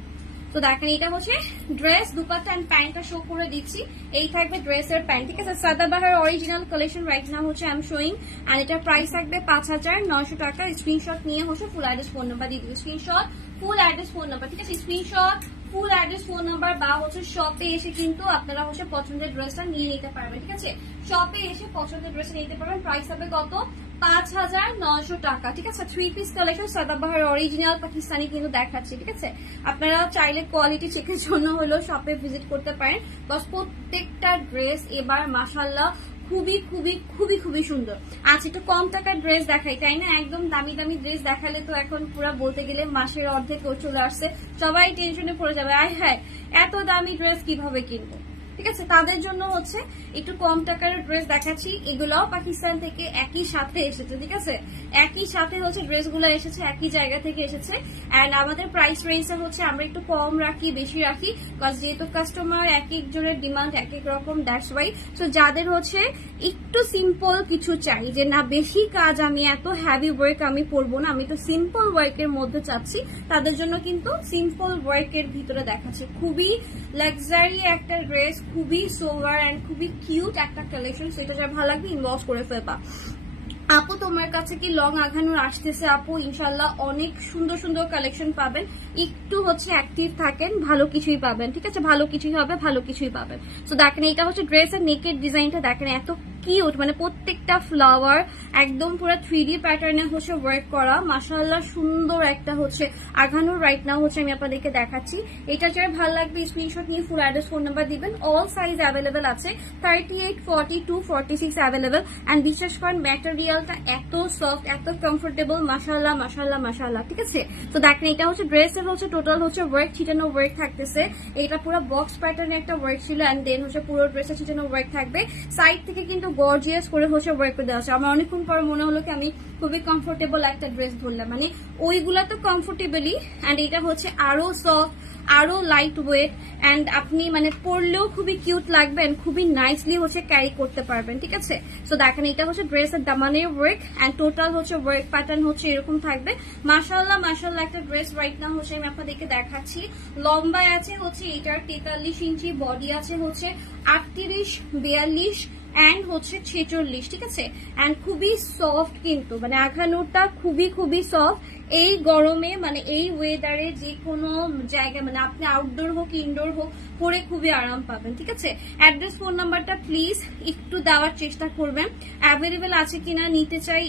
তো দেখেন এটা হচ্ছে ড্রেস, দুপাট্টা এন্ড প্যান্টটা শো করে দিচ্ছি। এই থাকবে ড্রেসের প্যান্ট, ঠিক আছে? Sadabahar original collection right now হচ্ছে আই এম শোয়িং, আর এটার প্রাইস থাকবে 5900 টাকা। স্ক্রিনশট নিয়ে হচ্ছে ফুল অ্যাড্রেস ফোন নাম্বার দিয়ে দিবে, screenshot full address phone number, ঠিক আছে? Screenshot full address phone number বা হচ্ছে শপে এসে কিন্তু আপনারা হচ্ছে পছন্দের ড্রেসটা নিয়ে নিতে পারবেন, ঠিক আছে? শপে এসে পছন্দের ড্রেসটা নিতে পারবেন। প্রাইস হবে কত? 5900 টাকা, ঠিক আছে? 3 piece collection Sadabahar original Pakistani কিন্তু দেখাচ্ছি, ঠিক আছে? আপনারা চাইলে কোয়ালিটি চেকের জন্য হলেও শপে ভিজিট করতে পারেন, বাস প্রত্যেকটা ড্রেস এবার মাশাআল্লাহ খুবই খুবই খুবই খুবই সুন্দর। আচ্ছা, একটু কম টাকার ড্রেস দেখাই, তাই না? একদম দামি দামি ড্রেস দেখালে তো এখন পুরো বলতে গেলে মাসের অর্ধেক চলে আসছে, সবাই টেনশনে পড়ে যাবে, আয় হ্যাঁ এত দামি ড্রেস কিভাবে কিনবো, ঠিক আছে? তাদের জন্য হচ্ছে একটু কম টাকার ড্রেস দেখাচ্ছি। এগুলাও পাকিস্তান থেকে একই সাথে এসেছে, ঠিক আছে? একই সাথে হচ্ছে ড্রেসগুলো এসেছে, একই জায়গা থেকে এসেছে। এন্ড আমাদের প্রাইস রেঞ্জটা হচ্ছে আমরা একটু কম রাখি, বেশি রাখি, কজ যেহেতু কাস্টমার এক একজনের ডিমান্ড এক এক রকম, দ্যাটস ওয়াই। তো যাদের হচ্ছে একটু সিম্পল কিছু চাই, যে না বেশি কাজ, আমি এত হ্যাভি ওয়ার্ক আমি করবো না, আমি একটু সিম্পল ওয়ার্কের মধ্যে চাচ্ছি, তাদের জন্য কিন্তু সিম্পল ওয়ার্কের ভিতরে দেখাচ্ছি। খুবই লাক্সারি একটা ড্রেস, খুবই সোভার এন্ড খুবই কিউট একটা কালেকশন। সো এটা যা ভালো লাগবে ইনবক্স করে ফেলবা। আপু তোমার কাছে কি লং আঘানুর আসতেছে? আপু ইনশাল্লাহ অনেক সুন্দর সুন্দর কালেকশন পাবেন, একটু হচ্ছে অ্যাক্টিভ থাকেন, ভালো কিছুই পাবেন, ঠিক আছে? ভালো কিছুই হবে, ভালো কিছুই পাবেন। তো দেখেন এটা হচ্ছে ড্রেসের নেকের ডিজাইনটা দেখেন, এত কিউট, মানে প্রত্যেকটা ফ্লাওয়ার একদম পুরো 3D প্যাটার্নে হচ্ছে ওয়ার্ক করা, মাশাআল্লাহ সুন্দর একটা হচ্ছে আঘানুর রাইট নাও হচ্ছে আমি আপনাদেরকে দেখাচ্ছি। এটা যারা ভালো লাগবে স্ক্রিনশট নিয়ে ফুল অ্যাড্রেস ফোন নাম্বার দিবেন। অল সাইজ অ্যাভেলেবেল আছে, 38, 42, 46 অ্যাভেলেবেল। এন্ড বিশ্বাস করেন ম্যাটেরিয়ালটা এত সফট, এত কমফোর্টেবল, মাশাআল্লাহ মাশাআল্লাহ মাশাআল্লাহ, ঠিক আছে? তো দেখেন এটা হচ্ছে ড্রেসের হচ্ছে টোটাল হচ্ছে ওয়ার্ক, ছিটানো ওয়ার্ক থাকতেছে। এটা পুরো বক্স প্যাটার্নে একটা ওয়ার্ক ছিল, এন্ড দেন হচ্ছে পুরো ড্রেসে ছিটানো ওয়ার্ক থাকবে। সাইড থেকে কিন্তু গর্জিয়াস করে হচ্ছে ওয়ার্ক করে দেওয়া আছে। আমার অনেকক্ষণ পর মনে হলো কি আমি খুবই কমফোর্টেবল একটা ড্রেস ধরলাম, মানে ওইগুলা তো কমফোর্টেবলই, এন্ড এটা হচ্ছে আরো সফট, আরো লাইট ওয়েট অ্যান্ড আপনি মানে পরলেও খুবই কিউট লাগবে এন্ড খুবই নাইসলি হচ্ছে ক্যারি করতে পারবেন, ঠিক আছে। সো দেখেন এটা হচ্ছে ড্রেসের দামানের ওয়ার্ক অ্যান্ড টোটাল হচ্ছে ওয়ার্ক প্যাটার্ন হচ্ছে এরকম থাকবে। মাশাআল্লাহ মাশাআল্লাহ একটা ড্রেস রাইট নাও হচ্ছে আমি আপনাদেরকে দেখাচ্ছি। লম্বায় আছে হচ্ছে এটার 43 ইঞ্চি, বডি আছে হচ্ছে 38, 42 অ্যান্ড হচ্ছে 46, ঠিক আছে। অ্যান্ড খুবই সফট কিন্তু মানে আঘানোটা খুবই খুবই সফট। এই গরমে মানে এই ওয়েদারে যে কোনো জায়গায় মানে আপনি আউটডোর হোক ইনডোর হোক পরে খুবই আরাম পাবেন, ঠিক আছে। অ্যাড্রেস ফোন নাম্বারটা প্লিজ একটু দেওয়ার চেষ্টা করবেন, অ্যাভেলেবেল আছে কিনা নিতে চাই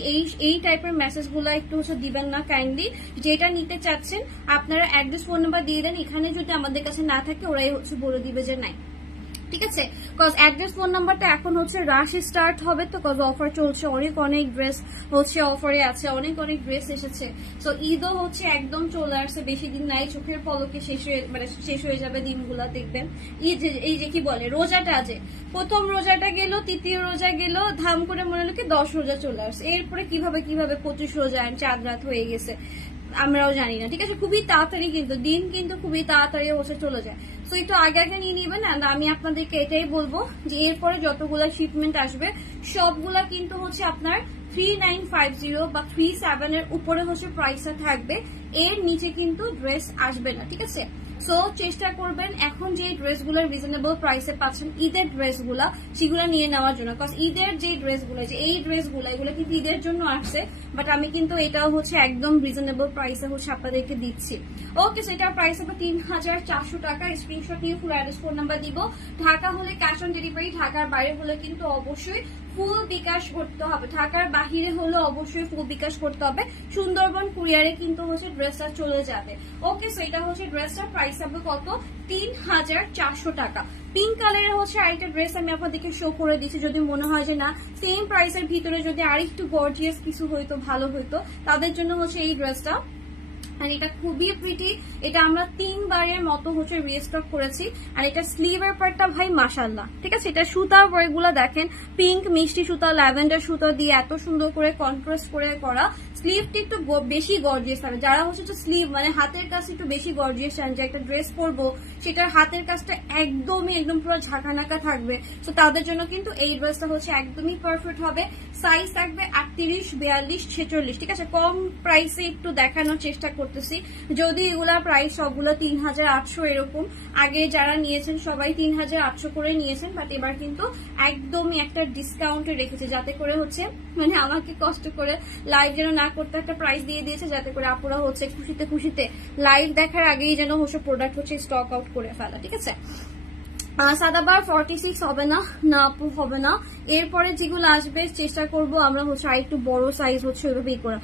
এই টাইপের মেসেজগুলো একটু হচ্ছে দিবেন না কাইন্ডলি। যেটা নিতে চাচ্ছেন আপনারা অ্যাড্রেস ফোন নাম্বার দিয়ে দেন, এখানে যদি আমাদের কাছে না থাকে ওরাই হচ্ছে বলে দিবে যে নাই, ঠিক আছে। কজ অ্যাড্রেস ফোন নাম্বারটা এখন হচ্ছে রাশ স্টার্ট হবে তো, কজ অফার চলছে, অনেক ড্রেস হচ্ছে অফারে আছে, অনেক ড্রেস এসেছে। সো ঈদও হচ্ছে একদম চলে আসছে, বেশি দিন নাই, চোখের পলকে শেষ হয়ে যাবে দিনগুলা দেখবেন। এই যে কি বলে রোজাটা, যে প্রথম রোজাটা গেল, তৃতীয় রোজা গেল, ধাম করে মনে হলো কি 10 রোজা চলে আসছে। এরপরে কিভাবে 25 রোজা চাঁদ রাত হয়ে গেছে আমরাও জানি না, ঠিক আছে। খুবই তাড়াতাড়ি কিন্তু দিন কিন্তু খুবই তাড়াতাড়ি হচ্ছে চলে যায়। তো একটু আগে নিয়ে নিবেন। অ্যান্ড আমি আপনাদেরকে এটাই বলবো যে এরপরে যতগুলা শিপমেন্ট আসবে সবগুলা কিন্তু হচ্ছে আপনার 3950 বা 37 এর উপরে হচ্ছে প্রাইসটা থাকবে, এর নিচে কিন্তু ড্রেস আসবে না, ঠিক আছে। সো চেষ্টা করবেন এখন যে ড্রেসগুলো রিজনেবল প্রাইসে পাচ্ছেন ঈদের ড্রেসগুলা সেগুলো নিয়ে নেওয়ার জন্য, কজ ঈদের যে ড্রেসগুলো যে এই ড্রেসগুলো এগুলো কিন্তু ঈদের জন্য আসছে, বাট আমি কিন্তু এটাও হচ্ছে একদম রিজনেবল প্রাইসে হচ্ছে আপনাদেরকে দিচ্ছি। ওকে, সো এটার প্রাইস হবে 3400 টাকা। স্ক্রিনশট নিয়ে ফুল অ্যাড্রেস ফোন নাম্বার দিব। ঢাকা হলে ক্যাশ অন ডেলিভারি, ঢাকার বাইরে হলে কিন্তু অবশ্যই ফুল বিকাশ করতে হবে, ঢাকার বাহিরে হলে অবশ্যই ফুল বিকাশ করতে হবে। সুন্দরবন কুরিয়ারে কিন্তু হচ্ছে ড্রেসটা চলে যাবে। ওকে, সো এটা হচ্ছে ড্রেসটার প্রাইস হবে কত, 3400 টাকা। পিঙ্ক কালারের হচ্ছে আরেকটা ড্রেস আমি আপনাদেরকে শো করে দিচ্ছি, যদি মনে হয় যে না সেম প্রাইসের ভিতরে যদি আরেকটু গর্জিয়াস কিছু হইতো ভালো হইতো, তাদের জন্য হচ্ছে এই ড্রেসটা। আর এটা খুবই প্রিটি, এটা আমরা 3 বারের মতো হচ্ছে রিস্টক করেছি। আর এটা স্লিভের পার্টটা ভাই মাশাআল্লাহ, ঠিক আছে। এটা সুতার ওয়ার্কগুলো দেখেন, পিঙ্ক মিষ্টি সুতা, ল্যাভেন্ডার সুতা দিয়ে এত সুন্দর করে কন্ট্রাস্ট করে করা। স্লিভটা একটু বেশি গর্জিয়াস হবে, যারা হচ্ছে স্লিভ মানে হাতের কাছে একটু বেশি গর্জিয়াস চান, যে একটা ড্রেস পরবো সেটার হাতের কাজটা একদম পুরো ঝাঁকানাকা থাকবে, তো তাদের জন্য কিন্তু এই ড্রেসটা হচ্ছে একদমই পারফেক্ট হবে। সাইজ থাকবে 38, 42, 46, ঠিক আছে। কম প্রাইসে একটু দেখানোর চেষ্টা করতেছি, যদি এগুলা প্রাইস সবগুলো 3800 এরকম। আগে যারা নিয়েছেন সবাই 3800 করে নিয়েছেন, বাট এবার কিন্তু একদমই একটা ডিসকাউন্টে রেখেছে, যাতে করে হচ্ছে মানে আমাকে কষ্ট করে লাইভ যেন না করতে একটা প্রাইস দিয়ে দিয়েছে, যাতে করে আপুরা হচ্ছে খুশিতে লাইভ দেখার আগেই যেন হচ্ছে প্রোডাক্ট হচ্ছে স্টক আউট করে ফেলা, ঠিক আছে। সাদাবার 46 হবে না, না আপু হবে না। এরপরে যেগুলো আসবে চেষ্টা করব আমরা হচ্ছে আরেকটু বড় সাইজ হচ্ছে ওইভাবেই করা।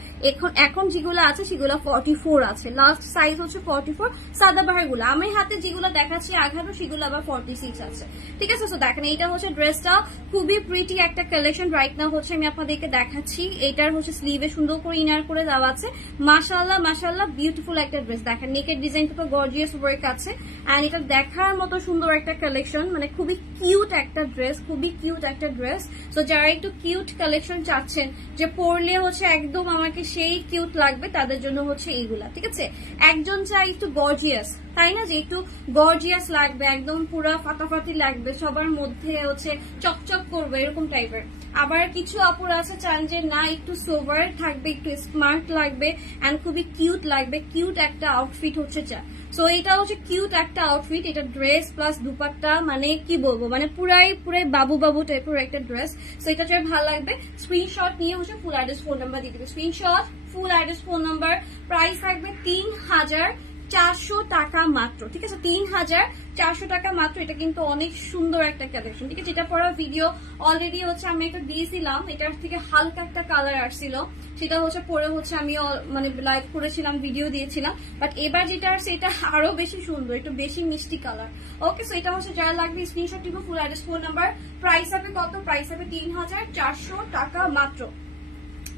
এখন যেগুলো আছে সেগুলো 44 আছে, লাস্ট সাইজ হচ্ছে 44 সাদাবাহার গুলো। আমি হাতে যেগুলো দেখাচ্ছি আঘানো সেগুলো আবার 46 আছে, ঠিক আছে। তো দেখেন এইটা হচ্ছে ড্রেসটা, খুবই প্রিটি একটা কালেকশন রাইট নাও হচ্ছে আমি আপনাদেরকে দেখাচ্ছি। এটার হচ্ছে স্লিভে সুন্দর করে ইনার করে দেওয়া আছে, মাশাআল্লাহ বিউটিফুল একটা ড্রেস। দেখেন নেকের ডিজাইনটা তো গর্জিয়াস ওয়ার্ক আছে, এন্ড এটা দেখার মতো সুন্দর একটা কালেকশন, মানে খুবই কিউট একটা ড্রেস, খুবই কিউট একটা ড্রেস। তো যারা একটু কিউট কালেকশন চাচ্ছেন যে পরলে হচ্ছে একদম আমাকে সেই কিউট লাগবে, তাদের জন্য হচ্ছে এইগুলা, ঠিক আছে। একজন চাই একটু গর্জিয়াস, তাই না, যে একটু গর্জিয়াস লাগবে, একদম পুরো ফাটাফাটি লাগবে, সবার মধ্যে হচ্ছে চকচক করবে এরকম টাইপের। আবার কিছু আপুরা আছে চান যে না একটু সোভার থাকবে, একটু স্মার্ট লাগবে এন্ড খুবই কিউট লাগবে, কিউট একটা আউটফিট হচ্ছে চায়। সো এটা হচ্ছে কিউট একটা আউটফিট, এটা ড্রেস প্লাস দুপাট্টা, মানে কি বলবো মানে পুরাই বাবু টাইপের একটা ড্রেস। সো এটা যার ভালো লাগবে স্ক্রিনশট নিয়ে হচ্ছে ফুল অ্যাড্রেস ফোন নাম্বার দিয়ে দিবে। Screenshot, full address phone number, price থাকবে 3400 টাকা মাত্র, ঠিক আছে। 3400 টাকা মাত্র। এটা কিন্তু অনেক সুন্দর একটা কালেকশন, ঠিক আছে। এটা পরা ভিডিও অলরেডি হচ্ছে আমি একটা দিয়েছিলাম, এটার থেকে হালকা একটা কালার আসছিল, সেটা হচ্ছে পরে হচ্ছে আমি মানে লাইভ করেছিলাম, ভিডিও দিয়েছিলাম। বাট এবার যেটা আসছে এটা আরো বেশি সুন্দর, একটু বেশি মিষ্টি কালার। ওকে, সো এটা হচ্ছে যারা লাগবে স্ক্রিনশট দিব, ফুল অ্যাড্রেস ফোন নাম্বার। প্রাইস হবে কত, প্রাইস হবে 3400 টাকা মাত্র।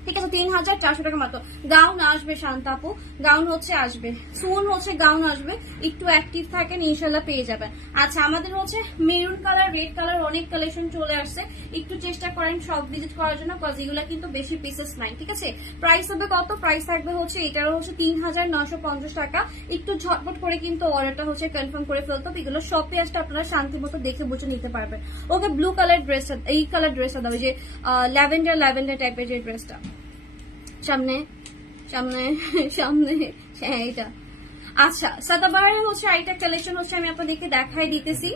ঠিক আছে 3400 টাকা মাত্র। গাউন আসবে শান্তাপু, গাউন হচ্ছে আসবে সুন, হচ্ছে গাউন আসবে, একটু অ্যাক্টিভ থাকেন ইনশাল্লাহ পেয়ে যাবেন। আচ্ছা আমাদের হচ্ছে মেরুন কালার, রেড কালার অনেক কালেকশন চলে আসছে, একটু চেষ্টা করেন সব ভিজিট করার জন্য, কজ এগুলো কিন্তু বেশি পিসেস নাই। ঠিক আছে প্রাইস হবে কত, প্রাইস থাকবে হচ্ছে এটারও হচ্ছে 3950 টাকা। একটু ঝটপট করে কিন্তু অর্ডারটা হচ্ছে কনফার্ম করে ফেলতে হবে, এগুলো শপে আসতে আপনারা শান্তি মতো দেখে বুঝে নিতে পারবেন। ওকে ব্লু কালার ড্রেসটা, এই কালার ড্রেসটা দাও, যে ল্যাভেন্ডার টাইপের যে ড্রেসটা, সামনে সামনে সামনে, হ্যাঁ এটা। আচ্ছা সাদাবাহারের হচ্ছে আরেকটা কালেকশন হচ্ছে আমি আপনাদেরকে দেখাই দিতেছি,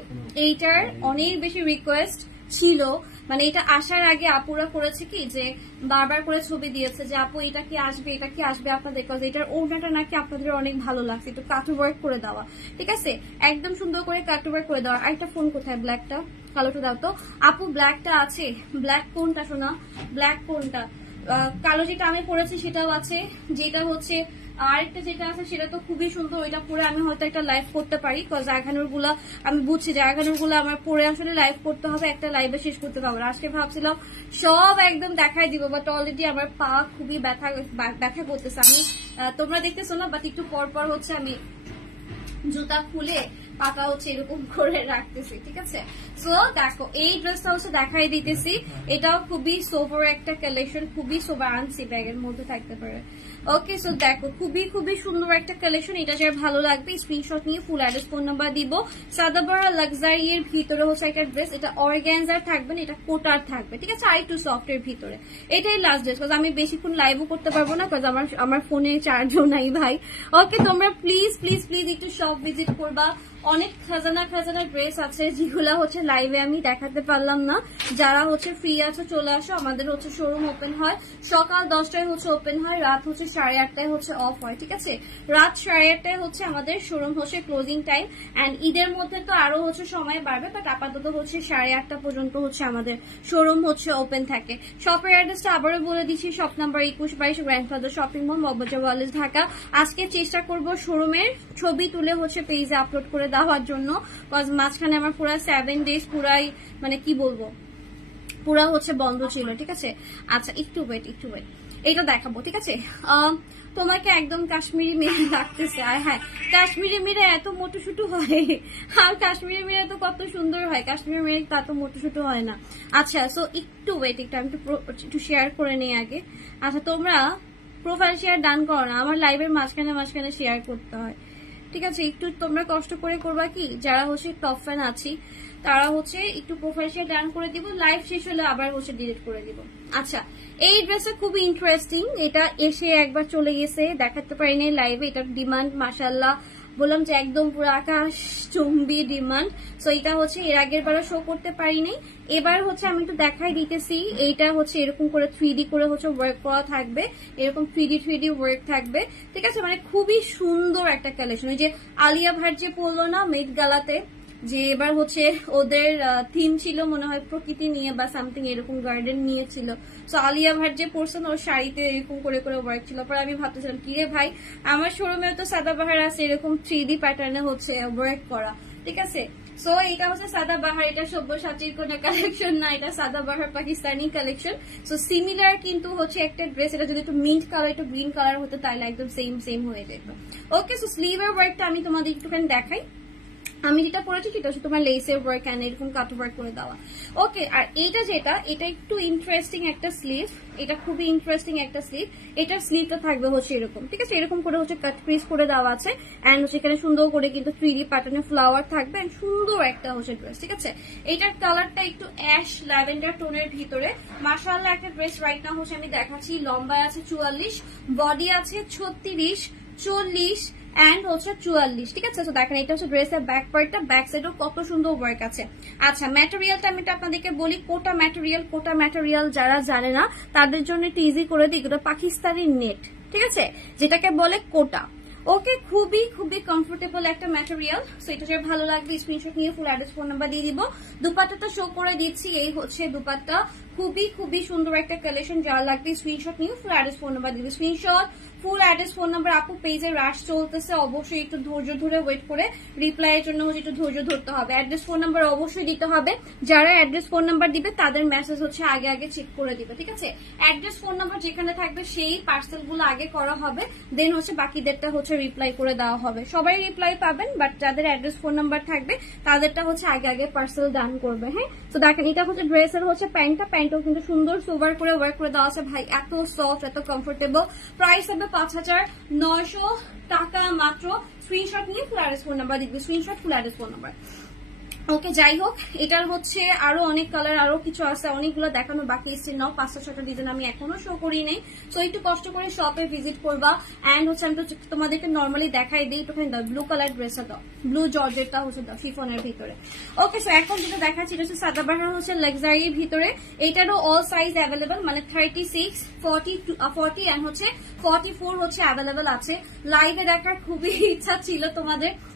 এইটার অনেক বেশি রিকোয়েস্ট ছিল, মানে এটা আসার আগে আপুরা করেছে কি যে বারবার করে ছবি দিয়েছে যে আপু এটা কি আসবে, এটা কি আসবে আপনাদের, কজ এটার ওড়নাটা নাকি আপনাদের অনেক ভালো লাগছে, একটু কাটু ওয়ার্ক করে দেওয়া। ঠিক আছে একদম সুন্দর করে কাটু ওয়ার্ক করে দেওয়া। আরেকটা ফোন কোথায়, ব্ল্যাকটা কালোটা দাও তো আপু, ব্ল্যাকটা আছে, ব্ল্যাক কোনটা শোনা, ব্ল্যাক কোনটা, কালো যেটা আমি পরেছি সেটাও আছে, যেটা হচ্ছে আরেকটা যেটা আছে সেটা তো খুবই সুন্দর, ওইটা পরে আমি হয়তো একটা লাইভ করতে পারি, কজ আগানোর গুলা আমি বুঝছি যে আগানোর গুলা আমার পরে আসলে লাইভ করতে হবে, একটা লাইভে শেষ করতে পারবো। আজকে ভাবছিলাম সব একদম দেখাই দিব, বাট অলরেডি আমার পা খুবই ব্যথা করতেছে, আমি তোমরা দেখতেছো না, বাট একটু পর পর হচ্ছে আমি জুতা খুলে পাতা হচ্ছে এরকম করে রাখতেছি। ঠিক আছে সো দেখো এই ড্রেসটা হচ্ছে দেখাই দিতেছি, এটাও খুবই সোভার একটা কালেকশন, খুবই সোভার, আনসি ব্যাগের মধ্যে থাকতে পারে। ওকে সো দেখো খুবই খুবই সুন্দর একটা কালেকশন, এটা যার ভালো লাগবে স্ক্রিনশট নিয়ে ফুল অ্যাড্রেস ফোন নাম্বার দিব। সাদাবাহার লাক্সারি এর ভিতরে হচ্ছে একটা ড্রেস, এটা অর্গানজার থাকবে না, এটা কোটার থাকবে। ঠিক আছে আর একটু সফট এর ভিতরে, এটাই লাস্ট ড্রেস, কজ আমি বেশিক্ষণ লাইভও করতে পারবো না, কজ আমার ফোনে চার্জও নাই ভাই। ওকে তোমরা প্লিজ প্লিজ প্লিজ একটু শপ ভিজিট করবা, অনেক খাজানা খাজানা ড্রেস আছে যেগুলা হচ্ছে লাইভে আমি দেখাতে পারলাম না। যারা হচ্ছে ফ্রি আছো চলে আসো, আমাদের হচ্ছে শোরুম ওপেন হয় সকাল 10টায় হচ্ছে ওপেন হয়, রাত হচ্ছে 8:30টায় হচ্ছে অফ হয়। ঠিক আছে রাত 8:30টায় হচ্ছে আমাদের শোরুম হচ্ছে ক্লোজিং টাইম, অ্যান্ড ঈদের মধ্যে তো আরো হচ্ছে সময় বাড়বে, বাট আপাতত হচ্ছে 8:30টা পর্যন্ত হচ্ছে আমাদের শোরুম হচ্ছে ওপেন থাকে। শপের অ্যাড্রেসটা আবারও বলে দিচ্ছি, shop number 2122 grandfather shopping mall, Moghbazar Wallace, Dhaka. আজকে চেষ্টা করব শোরুমের ছবি তুলে হচ্ছে পেজে আপলোড করে দেওয়ার জন্য, কজ মাঝখানে আমার পুরো 7 days পুরাই মানে কি বলবো পুরা হচ্ছে বন্ধ ছিল। ঠিক আছে আচ্ছা একটু ওয়েট এটা দেখাবো। ঠিক আছে তোমাকে একদম কাশ্মীরি মেয়ে লাগতেছে, আর হ্যাঁ কাশ্মীরি মেয়েরা এত মোটুসুটু হয়, আর কাশ্মীরি মেয়েরা তো কত সুন্দর হয়, কাশ্মীরি মেয়ে তা তো মোটুসুটু হয় না। আচ্ছা সো একটু ওয়েট, আমি একটু শেয়ার করে নিই আগে। আচ্ছা তোমরা প্রোফাইল শেয়ার ডান করো না, আমার লাইভের মাঝখানে শেয়ার করতে হয়। ঠিক আছে একটু তোমরা কষ্ট করে করবা কি, যারা হচ্ছে টপ ফ্যান আছি তারা হচ্ছে একটু প্রোফাইল শেয়ার ডান করে দিব, লাইভ শেষ হলে আবার হচ্ছে ডিলিট করে দিব। আচ্ছা এই ড্রেসটা খুবই ইন্টারেস্টিং, এটা এসে একবার চলে গেছে, দেখাতে পারিনি লাইভে, এটার ডিমান্ড মাশাআল্লাহ বললাম যে একদম পুরো আকাশ চুম্বি ডিমান্ড। সো এটা হচ্ছে এর আগের বারও শো করতে পারিনি, এবার হচ্ছে আমি একটু দেখাই দিতেছি। এইটা হচ্ছে এরকম করে 3D করে হচ্ছে ওয়ার্ক করা থাকবে, এরকম 3D ওয়ার্ক থাকবে। ঠিক আছে মানে খুবই সুন্দর একটা কালেকশন। ওই যে আলিয়া ভাট যে পরলো না মেট গালাতে, যে এবার হচ্ছে ওদের থিম ছিল মনে হয় প্রকৃতি নিয়ে বা সামথিং এরকম গার্ডেন নিয়ে ছিল, সো আলিয়া ভাট যে পরছেন ওর শাড়িতে এরকম করে করে ওয়ার্ক ছিল। পরে আমি ভাবতেছিলাম কি রে ভাই আমার শোরুমেও তো সাদাবাহার আছে এরকম 3D প্যাটার্নে হচ্ছে ওয়ার্ক করা। ঠিক আছে সো এটা হচ্ছে সাদাবাহার, এটা সব্যসাচীর কোন কালেকশন না, এটা Sadabahar Pakistani collection. So similar কিন্তু হচ্ছে একটা ড্রেস, এটা যদি একটু মিন্ট কালার একটু গ্রিন কালার হতো তাহলে একদম সেম হয়ে যেত। ওকে সো স্লিভের ওয়ার্কটা আমি তোমাদের একটুখানি দেখাই। আমি যেটা পরেছি সেটা হচ্ছে তোমার লেসের ওয়ার্ক এন্ড এরকম কাট ওয়ার্ক করে দেওয়া। ওকে আর এটা এটা একটু ইন্টারেস্টিং একটা স্লিভ, এটা খুবই ইন্টারেস্টিং একটা স্লিভ, এটার স্লিভটা থাকবে হচ্ছে এরকম। ঠিক আছে এরকম করে হচ্ছে কাট পিস করে দেওয়া আছে, এন্ড হচ্ছে এখানে সুন্দর করে কিন্তু 3D প্যাটার্নের ফ্লাওয়ার থাকবে, এন্ড সুন্দর একটা হচ্ছে ড্রেস। ঠিক আছে এটার কালারটা একটু অ্যাশ ল্যাভেন্ডার টোনের ভিতরে, মাশাআল্লাহ একটা ড্রেস রাইট নাও হচ্ছে আমি দেখাচ্ছি। লম্বায় আছে 44, বডি আছে 36, 40 এন্ড হচ্ছে 44। ঠিক আছে তো দেখেন এটা হচ্ছে ড্রেসের ব্যাক পার্টটা, ব্যাক সাইডেও কত সুন্দর ওয়ার্ক আছে। আচ্ছা ম্যাটেরিয়ালটা আমি আপনাদেরকে বলি, কোটা ম্যাটেরিয়াল যারা জানে না তাদের জন্য একটু ইজি করে দিই, এটা পাকিস্তানি নেট। ঠিক আছে যেটাকে বলে কোটা। ওকে খুবই খুবই কমফোর্টেবল একটা ম্যাটেরিয়াল। সো এটা যার ভালো লাগবে স্ক্রিনশট নিয়ে ফুল অ্যাড্রেস ফোন নাম্বার দিয়ে দিব। দুপাট্টাটা শো করে দিচ্ছি, এই হচ্ছে দুপাট্টা, খুবই খুবই সুন্দর একটা কালেকশন। যারা লাগবে স্ক্রিনশট নিয়ে ফুল অ্যাড্রেস ফোন নাম্বার দিবে, screenshot full address phone number. আপু পেজে রাশ চলতেছে, অবশ্যই একটু ধৈর্য ধরে ওয়েট করে রিপ্লাই এর জন্য হচ্ছে একটু ধৈর্য ধরতে হবে। অ্যাড্রেস ফোন নাম্বার অবশ্যই দিতে হবে, যারা অ্যাড্রেস ফোন নাম্বার দিবে তাদের মেসেজ হচ্ছে আগে আগে চেক করে দিবে, ঠিক আছে। অ্যাড্রেস ফোন নাম্বার যেখানে থাকবে সেই পার্সেল গুলো আগে করা হবে, দেন হচ্ছে বাকিদেরটা হচ্ছে রিপ্লাই করে দেওয়া হবে। সবাই রিপ্লাই পাবেন, বাট যাদের অ্যাড্রেস ফোন নাম্বার থাকবে তাদেরটা হচ্ছে আগে আগে পার্সেল ডান করবে। হ্যাঁ, তো দেখেন এটা হচ্ছে ড্রেসের হচ্ছে প্যান্টও কিন্তু সুন্দর সোবার করে ওয়ার্ক করে দেওয়া আছে ভাই, এত সফট এত কমফোর্টেবল। প্রাইস হবে 5,900 টাকা মাত্র। স্ক্রিনশট নিয়ে ফুল অ্যাড্রেস ফোন নাম্বার দিবে, screenshot full address phone number. Okay, যাই হোক, এটার হচ্ছে আরো অনেক কালার আরো কিছু আছে, অনেকগুলো দেখানো বাকি আছে। নাও 5-6টা ডিজাইন আমি এখনো শো করি নাই, সো একটু কষ্ট করে শপে ভিজিট করবা। এন্ড হচ্ছে আমি তো তোমাদেরকে নর্মালি দেখাই দিই, একটুখানি দাও ব্লু কালার ড্রেসটা দাও, ব্লু জর্জেটটা হচ্ছে দাও শিফনের ভিতরে। ওকে, সো এখন যেটা দেখাচ্ছি এটা হচ্ছে সাদাবাহার হচ্ছে লাক্সারির ভিতরে। এটারও অল সাইজ অ্যাভেলেবল, মানে 36, 40 এন্ড হচ্ছে 44 হচ্ছে অ্যাভেলেবল আছে। লাইভে দেখার খুবই ইচ্ছা ছিল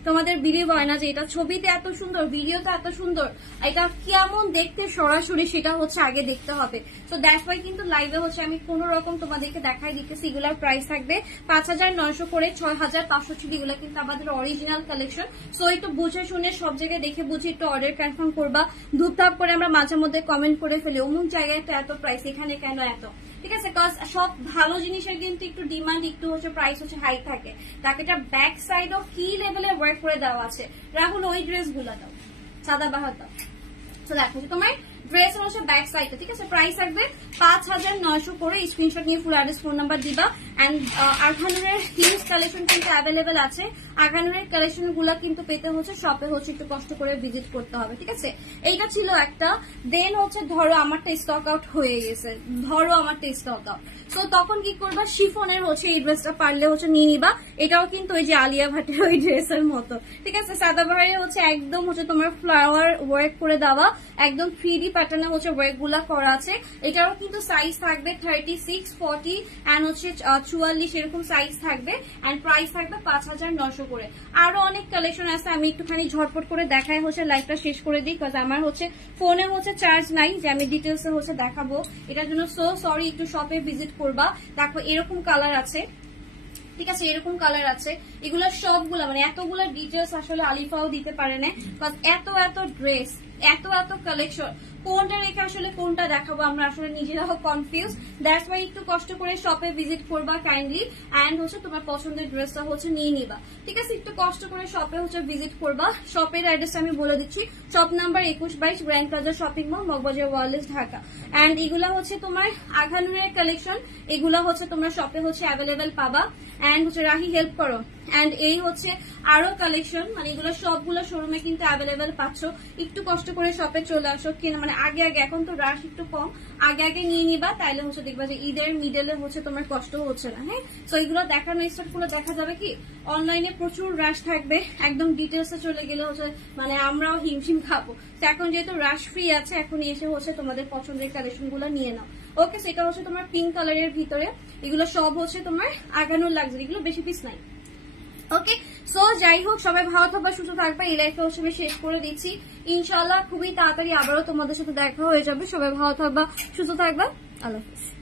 তোমাদের বিলিভ হয় না যে এটা ছবিতে এত সুন্দর, ভিডিওতে এত সুন্দর, এটা কেমন দেখতে সরাসরি সেটা হচ্ছে আগে দেখতে হবে। তো দ্যাটস ওয়াই কিন্তু লাইভে হচ্ছে আমি কোন রকম তোমাদেরকে দেখাই দিতেছি। এগুলার প্রাইস থাকবে 5,900 করে, 6,500 ছিল। এগুলো কিন্তু আমাদের অরিজিনাল কালেকশন, সো একটু বুঝে শুনে সব জায়গায় দেখে বুঝে একটু অর্ডার কনফার্ম করবা। ধূপধাপ করে আমরা মাঝে মধ্যে কমেন্ট করে ফেলি অমুক জায়গায় তো এত প্রাইস, এখানে কেন এত, ঠিক আছে। কজ সব ভালো জিনিসের কিন্তু একটু ডিমান্ড একটু হচ্ছে প্রাইস হচ্ছে হাই থাকে। তাকে এটা ব্যাক সাইডও কি লেভেলে ওয়ার্ক করে দেওয়া আছে। রাহুল ওই ড্রেস গুলা দাও, সাদাবাহার দাও। তো দেখো তোমার ড্রেস হচ্ছে ব্যাক সাইডটা, ঠিক আছে। প্রাইস থাকবে 5,900 করে। স্ক্রিনশট নিয়ে ফুল অ্যাড্রেস ফোন নাম্বার দিবা। এন্ড আরহানুরের হিউজ কালেকশন কিন্তু অ্যাভেলেবেল আছে। আরহানুরের কালেকশন গুলা কিন্তু পেতে হচ্ছে শপে হচ্ছে একটু কষ্ট করে ভিজিট করতে হবে, ঠিক আছে। এইটা ছিল একটা। দেন হচ্ছে ধরো আমারটা স্টক আউট হয়ে গেছে, স্টক আউট, তো তখন কি করবা, শিফনের হচ্ছে এই ড্রেসটা পারলে হচ্ছে নিয়ে নিবা। এটাও কিন্তু ওই যে আলিয়া ভাটের ওই ড্রেসের মতো, ঠিক আছে। সাদাবাহারে হচ্ছে একদম হচ্ছে তোমার ফ্লাওয়ার ওয়ার্ক করে দেওয়া, একদম 3D প্যাটার্নে হচ্ছে ওয়ার্ক গুলা করা আছে। এটারও কিন্তু সাইজ থাকবে 36, 40 এন্ড হচ্ছে 44 এরকম সাইজ থাকবে। এন্ড প্রাইস থাকবে 5,900 করে। আরো অনেক কালেকশন আছে, আমি একটুখানি ঝটপট করে দেখাই হচ্ছে লাইভটা শেষ করে দিই, কজ আমার হচ্ছে ফোনে হচ্ছে চার্জ নাই যে আমি ডিটেলস হচ্ছে দেখাবো। এটার জন্য সো সরি, একটু শপে ভিজিট করবা। দেখো এরকম কালার আছে, ঠিক আছে, এরকম কালার আছে। এগুলো সবগুলা মানে এতগুলো ডিটেলস আসলে আলিফাও দিতে পারে না, এত এত ড্রেস, এত এত কালেকশন, কোনটা রেখে আসলে কোনটা দেখাবো আমরা আসলে নিজেরাও কনফিউজ। দ্যাটস ওয়াই একটু কষ্ট করে শপে ভিজিট করবা কাইন্ডলি। এন্ড হচ্ছে তোমার পছন্দের ড্রেসটা হচ্ছে নিয়ে নিবা, ঠিক আছে। একটু কষ্ট করে শপে হচ্ছে ভিজিট করবা। শপের অ্যাড্রেসটা আমি বলে দিচ্ছি, shop number 21-22 grand plaza shopping mall, Moghbazar wireless, Dhaka. And এগুলা হচ্ছে তোমার আরহানুরের কালেকশন, এগুলা হচ্ছে তোমরা শপে হচ্ছে অ্যাভেলেবেল পাবা। এন্ড হচ্ছে রাহি হেল্প করো। এন্ড এই হচ্ছে আরো কালেকশন, মানে এগুলো সবগুলো শোরুমে কিন্তু অ্যাভেলেবেল পাচ্ছ। একটু কষ্ট করে শপে চলে আসো, কিনা মানে আগে এখন তো রাশ একটু কম, আগে নিয়ে নিবা, তাইলে হচ্ছে দেখবা যে ঈদের মিডলে হচ্ছে তোমার কষ্ট হচ্ছে না। হ্যাঁ, তো এগুলো দেখানো স্টার্ট করলে দেখা যাবে কি অনলাইনে প্রচুর রাশ থাকবে, একদম ডিটেলসে চলে গেলে হচ্ছে মানে আমরাও হিমশিম খাবো। তো এখন যেহেতু রাশ ফ্রি আছে, এখন এসে হচ্ছে তোমাদের পছন্দের কালেকশন গুলো নিয়ে নাও। ওকে, সেটা হচ্ছে তোমার পিঙ্ক কালারের ভিতরে। এগুলো সব হচ্ছে তোমার আগানোর লাক্সারি, এগুলো বেশি পিস নাই। ওকে, সো যাই হোক, সবাই ভালো থাকবা, সুস্থ থাকবা। এই লাইফে হচ্ছে আমি শেষ করে দিচ্ছি। ইনশাল্লাহ খুবই তাড়াতাড়ি আবারও তোমাদের সাথে দেখা হয়ে যাবে। সবাই ভালো থাকবা, সুস্থ থাকবা। আল্লাহ হাফেজ।